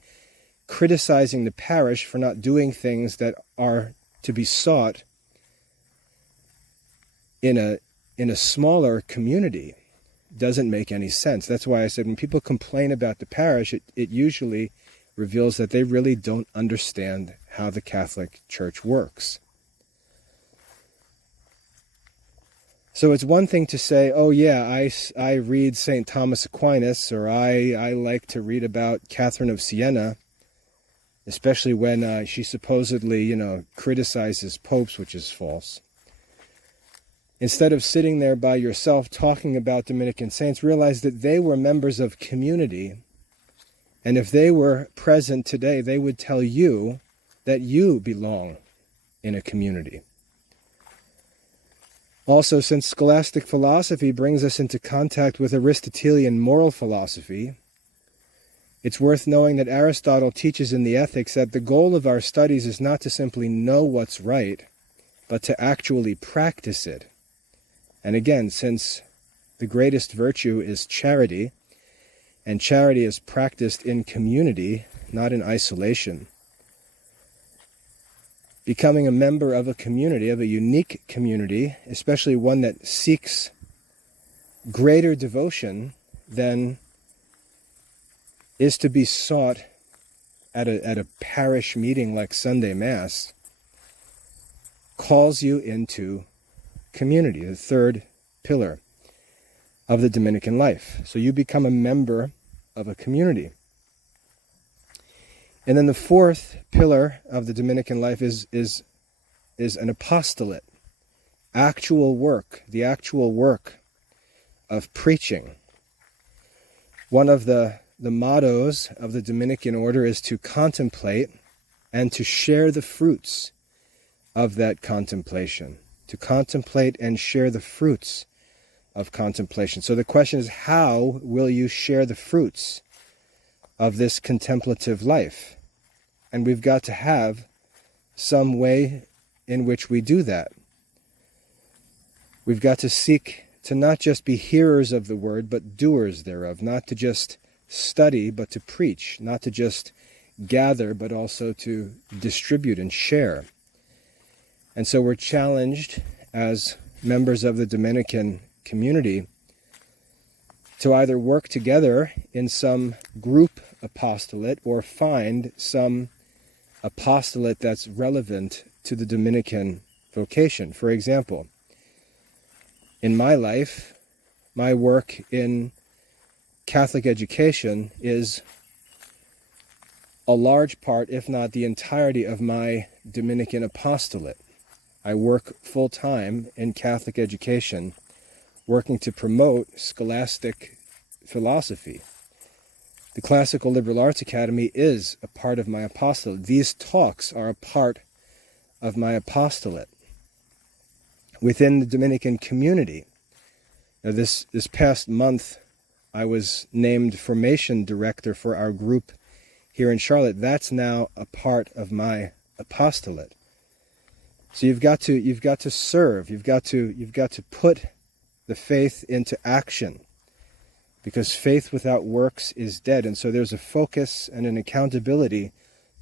criticizing the parish for not doing things that are to be sought in a smaller community doesn't make any sense. That's why I said when people complain about the parish, it usually reveals that they really don't understand how the Catholic Church works. So it's one thing to say, oh yeah, I read St. Thomas Aquinas, or I like to read about Katherine of Sienna, especially when she supposedly, criticizes popes, which is false. Instead of sitting there by yourself talking about Dominican saints, realize that they were members of community. And if they were present today, they would tell you that you belong in a community. Also, since scholastic philosophy brings us into contact with Aristotelian moral philosophy, it's worth knowing that Aristotle teaches in the Ethics that the goal of our studies is not to simply know what's right, but to actually practice it. And again, since the greatest virtue is charity, and charity is practiced in community, not in isolation, becoming a member of a community, of a unique community, especially one that seeks greater devotion than is to be sought at a parish meeting like Sunday Mass, calls you into community, the third pillar of the Dominican life. So you become a member of a community. And then the fourth pillar of the Dominican life is an apostolate, actual work, the actual work of preaching. One of the mottos of the Dominican Order is to contemplate and to share the fruits of that contemplation. To contemplate and share the fruits of contemplation. So the question is, how will you share the fruits of this contemplative life? And we've got to have some way in which we do that. We've got to seek to not just be hearers of the word, but doers thereof. Not to just study, but to preach. Not to just gather, but also to distribute and share. And so we're challenged as members of the Dominican community to either work together in some group apostolate or find some apostolate that's relevant to the Dominican vocation. For example, in my life, my work in Catholic education is a large part, if not the entirety, of my Dominican apostolate. I work full-time in Catholic education, working to promote scholastic philosophy. The Classical Liberal Arts Academy is a part of my apostolate. These talks are a part of my apostolate. Within the Dominican community, now this past month, I was named formation director for our group here in Charlotte. That's now a part of my apostolate. So you've got to serve. You've got to put the faith into action, because faith without works is dead. And so there's a focus and an accountability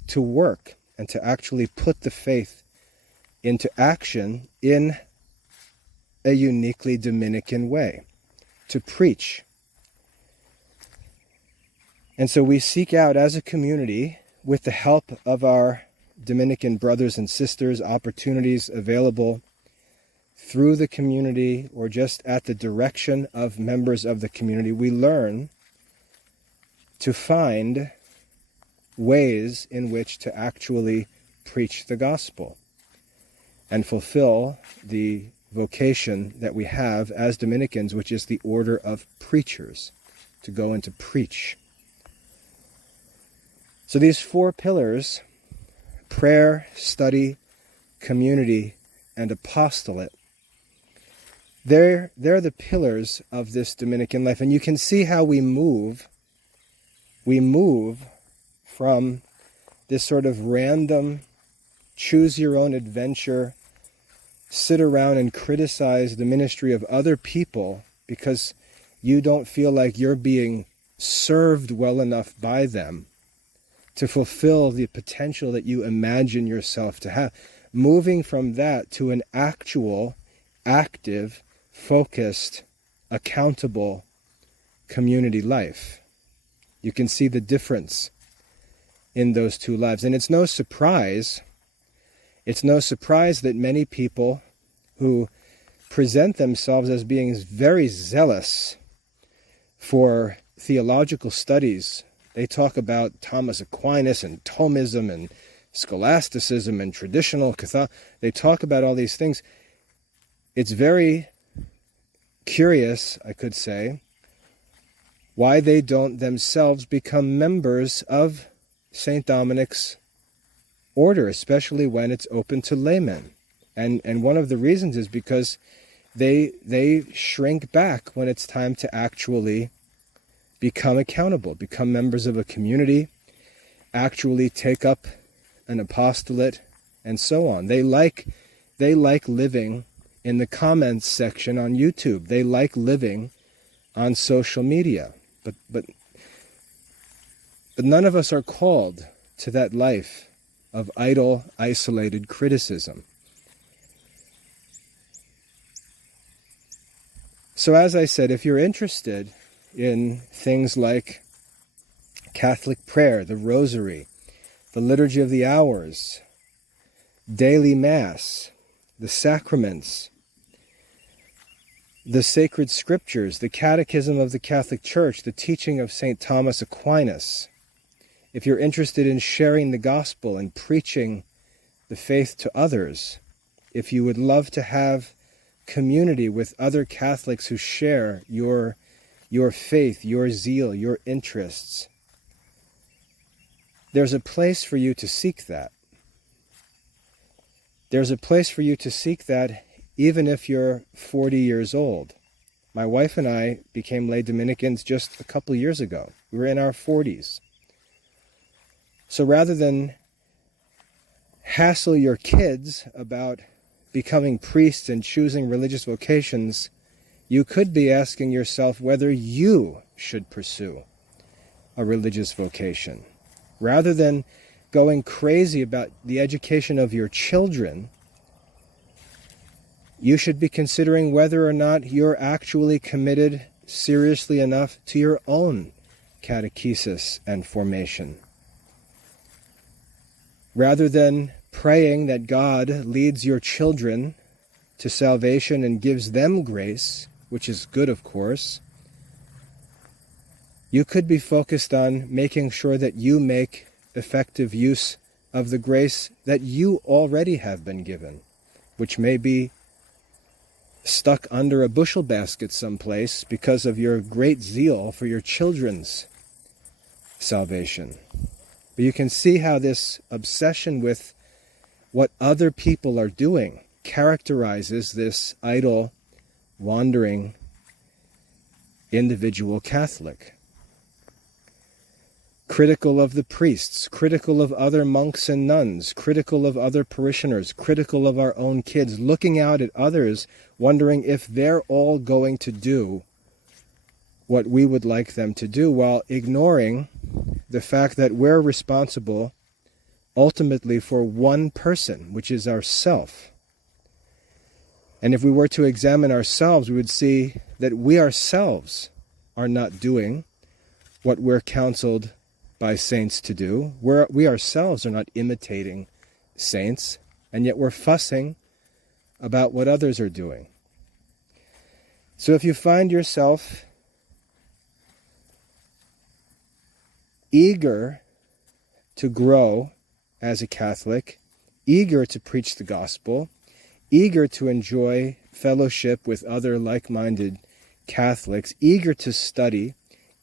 to work and to actually put the faith into action in a uniquely Dominican way, to preach. And so we seek out as a community, with the help of our Dominican brothers and sisters, opportunities available through the community or just at the direction of members of the community. We learn to find ways in which to actually preach the gospel and fulfill the vocation that we have as Dominicans, which is the order of preachers, to go and to preach. So these four pillars, prayer, study, community, and apostolate, they're the pillars of this Dominican life. And you can see how we move from this sort of random, choose-your-own-adventure, sit around and criticize the ministry of other people because you don't feel like you're being served well enough by them to fulfill the potential that you imagine yourself to have. Moving from that to an actual, active, focused, accountable community life. You can see the difference in those two lives. And it's no surprise that many people who present themselves as being very zealous for theological studies, they talk about Thomas Aquinas and Thomism and scholasticism and traditional Catholicism. They talk about all these things. It's very curious, I could say, why they don't themselves become members of St Dominic's order, especially when it's open to laymen. And one of the reasons is because they shrink back when it's time to actually become accountable, become members of a community, actually take up an apostolate, and so on. They like living in the comments section on YouTube. They like living on social media. But none of us are called to that life of idle, isolated criticism. So as I said, if you're interested in things like Catholic prayer, the Rosary, the Liturgy of the Hours, daily Mass, the sacraments, the sacred scriptures, the Catechism of the Catholic Church, the teaching of St. Thomas Aquinas, if you're interested in sharing the gospel and preaching the faith to others, if you would love to have community with other Catholics who share your faith, your zeal, your interests, there's a place for you to seek that. There's a place for you to seek that even if you're 40 years old. My wife and I became lay Dominicans just a couple years ago. We were in our 40s. So rather than hassle your kids about becoming priests and choosing religious vocations, you could be asking yourself whether you should pursue a religious vocation. Rather than going crazy about the education of your children, you should be considering whether or not you're actually committed seriously enough to your own catechesis and formation. Rather than praying that God leads your children to salvation and gives them grace, which is good, of course, you could be focused on making sure that you make effective use of the grace that you already have been given, which may be stuck under a bushel basket someplace because of your great zeal for your children's salvation. But you can see how this obsession with what other people are doing characterizes this idle, wandering individual Catholic. Critical of the priests, critical of other monks and nuns, critical of other parishioners, critical of our own kids, looking out at others, wondering if they're all going to do what we would like them to do, while ignoring the fact that we're responsible ultimately for one person, which is ourself. And if we were to examine ourselves, we would see that we ourselves are not doing what we're counseled by saints to do. We ourselves are not imitating saints, and yet we're fussing about what others are doing. So if you find yourself eager to grow as a Catholic, eager to preach the gospel, eager to enjoy fellowship with other like-minded Catholics, eager to study,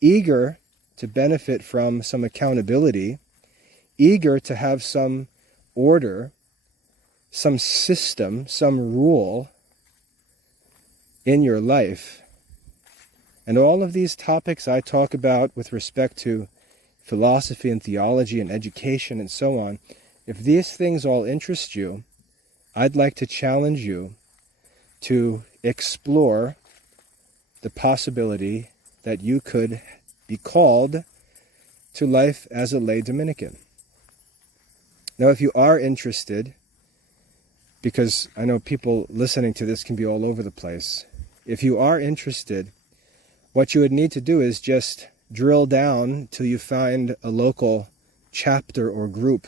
eager to benefit from some accountability, eager to have some order, some system, some rule in your life. And all of these topics I talk about with respect to philosophy and theology and education and so on, if these things all interest you, I'd like to challenge you to explore the possibility that you could be called to life as a lay Dominican. Now, if you are interested, because I know people listening to this can be all over the place, if you are interested, what you would need to do is just drill down till you find a local chapter or group.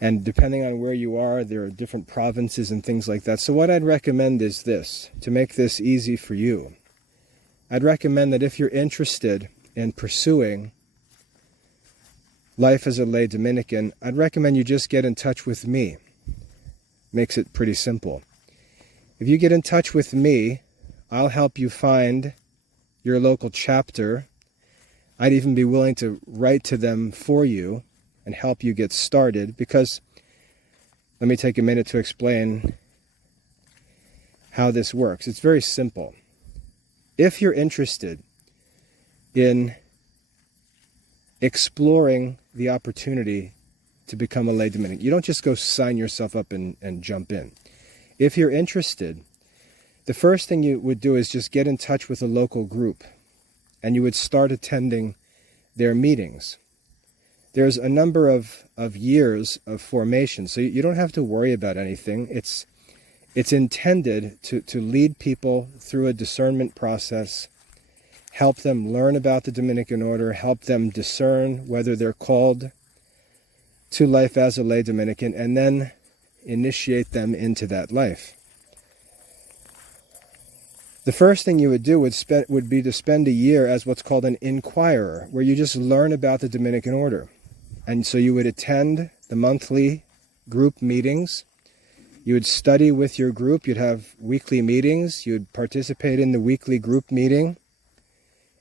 And depending on where you are, there are different provinces and things like that. So what I'd recommend is this, to make this easy for you. I'd recommend that if you're interested in pursuing life as a lay Dominican, I'd recommend you just get in touch with me. Makes it pretty simple. If you get in touch with me, I'll help you find your local chapter. I'd even be willing to write to them for you and help you get started, because let me take a minute to explain how this works. It's very simple. If you're interested in exploring the opportunity to become a lay Dominican, you don't just go sign yourself up and jump in. If you're interested, the first thing you would do is just get in touch with a local group, and you would start attending their meetings. There's a number of years of formation, so you don't have to worry about anything. It's intended to lead people through a discernment process, help them learn about the Dominican Order, help them discern whether they're called to life as a lay Dominican, and then initiate them into that life. The first thing you would do would be to spend a year as what's called an inquirer, where you just learn about the Dominican Order. And so you would attend the monthly group meetings. You would study with your group. You'd have weekly meetings. You'd participate in the weekly group meeting.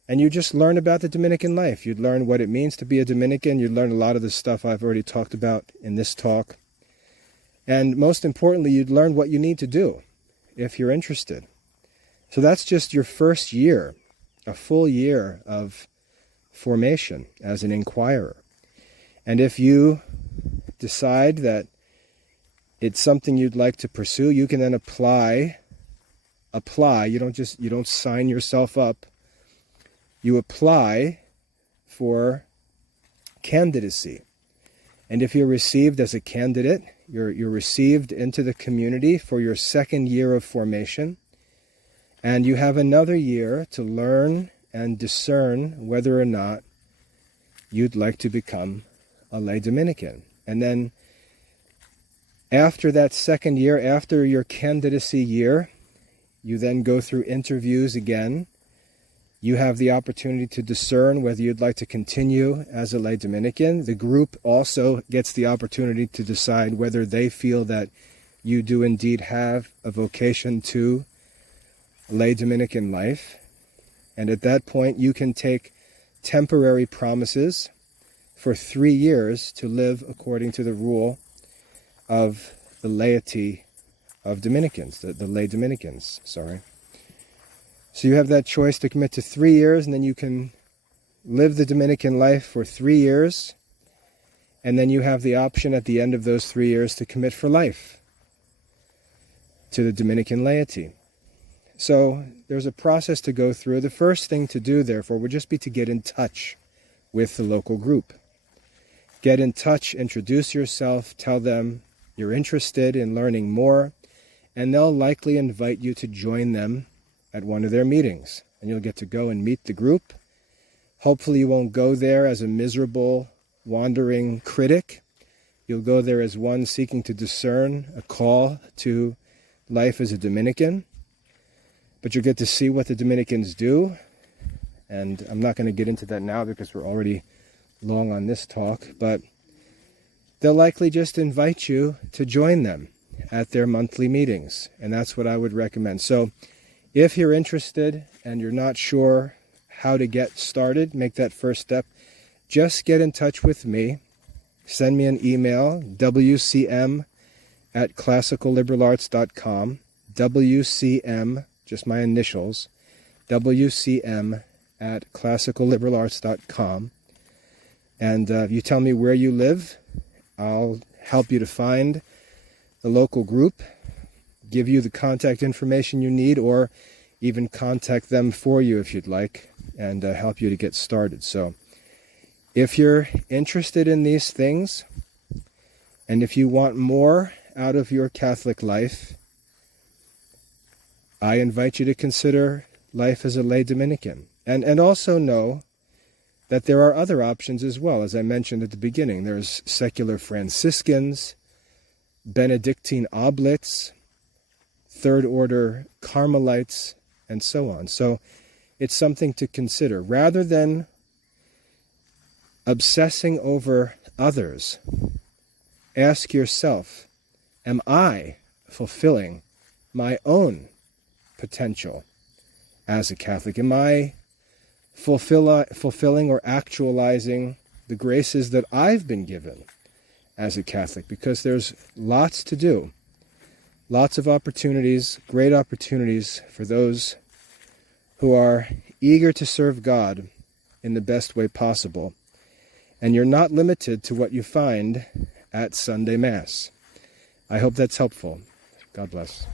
And you just learn about the Dominican life. You'd learn what it means to be a Dominican. You'd learn a lot of the stuff I've already talked about in this talk. And most importantly, you'd learn what you need to do if you're interested. So that's just your first year, a full year of formation as an inquirer. And if you decide that it's something you'd like to pursue, you can then apply. You don't sign yourself up. You apply for candidacy. And if you're received as a candidate, you're received into the community for your second year of formation. And you have another year to learn and discern whether or not you'd like to become a lay Dominican. And then after that second year, after your candidacy year, you then go through interviews again. You have the opportunity to discern whether you'd like to continue as a lay Dominican. The group also gets the opportunity to decide whether they feel that you do indeed have a vocation to lay Dominican life. And at that point, you can take temporary promises for 3 years to live according to the rule of the laity of Dominicans, the lay Dominicans, sorry. So you have that choice to commit to 3 years, and then you can live the Dominican life for 3 years, and then you have the option at the end of those 3 years to commit for life to the Dominican laity. So there's a process to go through. The first thing to do, therefore, would just be to get in touch with the local group. Get in touch, introduce yourself, tell them you're interested in learning more, and they'll likely invite you to join them at one of their meetings. And you'll get to go and meet the group. Hopefully you won't go there as a miserable, wandering critic. You'll go there as one seeking to discern a call to life as a Dominican. But you'll get to see what the Dominicans do. And I'm not going to get into that now because we're already long on this talk. But they'll likely just invite you to join them at their monthly meetings. And that's what I would recommend. So if you're interested and you're not sure how to get started, make that first step, just get in touch with me. Send me an email, wcm@classicalliberalarts.com, WCM, just my initials, wcm@classicalliberalarts.com. And you tell me where you live. I'll help you to find the local group, give you the contact information you need, or even contact them for you if you'd like, and help you to get started. So if you're interested in these things, and if you want more out of your Catholic life, I invite you to consider life as a lay Dominican. And also know that there are other options as well. As I mentioned at the beginning, there's secular Franciscans, Benedictine Oblates, Third Order Carmelites, and so on. So it's something to consider. Rather than obsessing over others, ask yourself, am I fulfilling my own potential as a Catholic? Am I fulfilling or actualizing the graces that I've been given as a Catholic? Because there's lots to do. Lots of opportunities, great opportunities for those who are eager to serve God in the best way possible. And you're not limited to what you find at Sunday Mass. I hope that's helpful. God bless.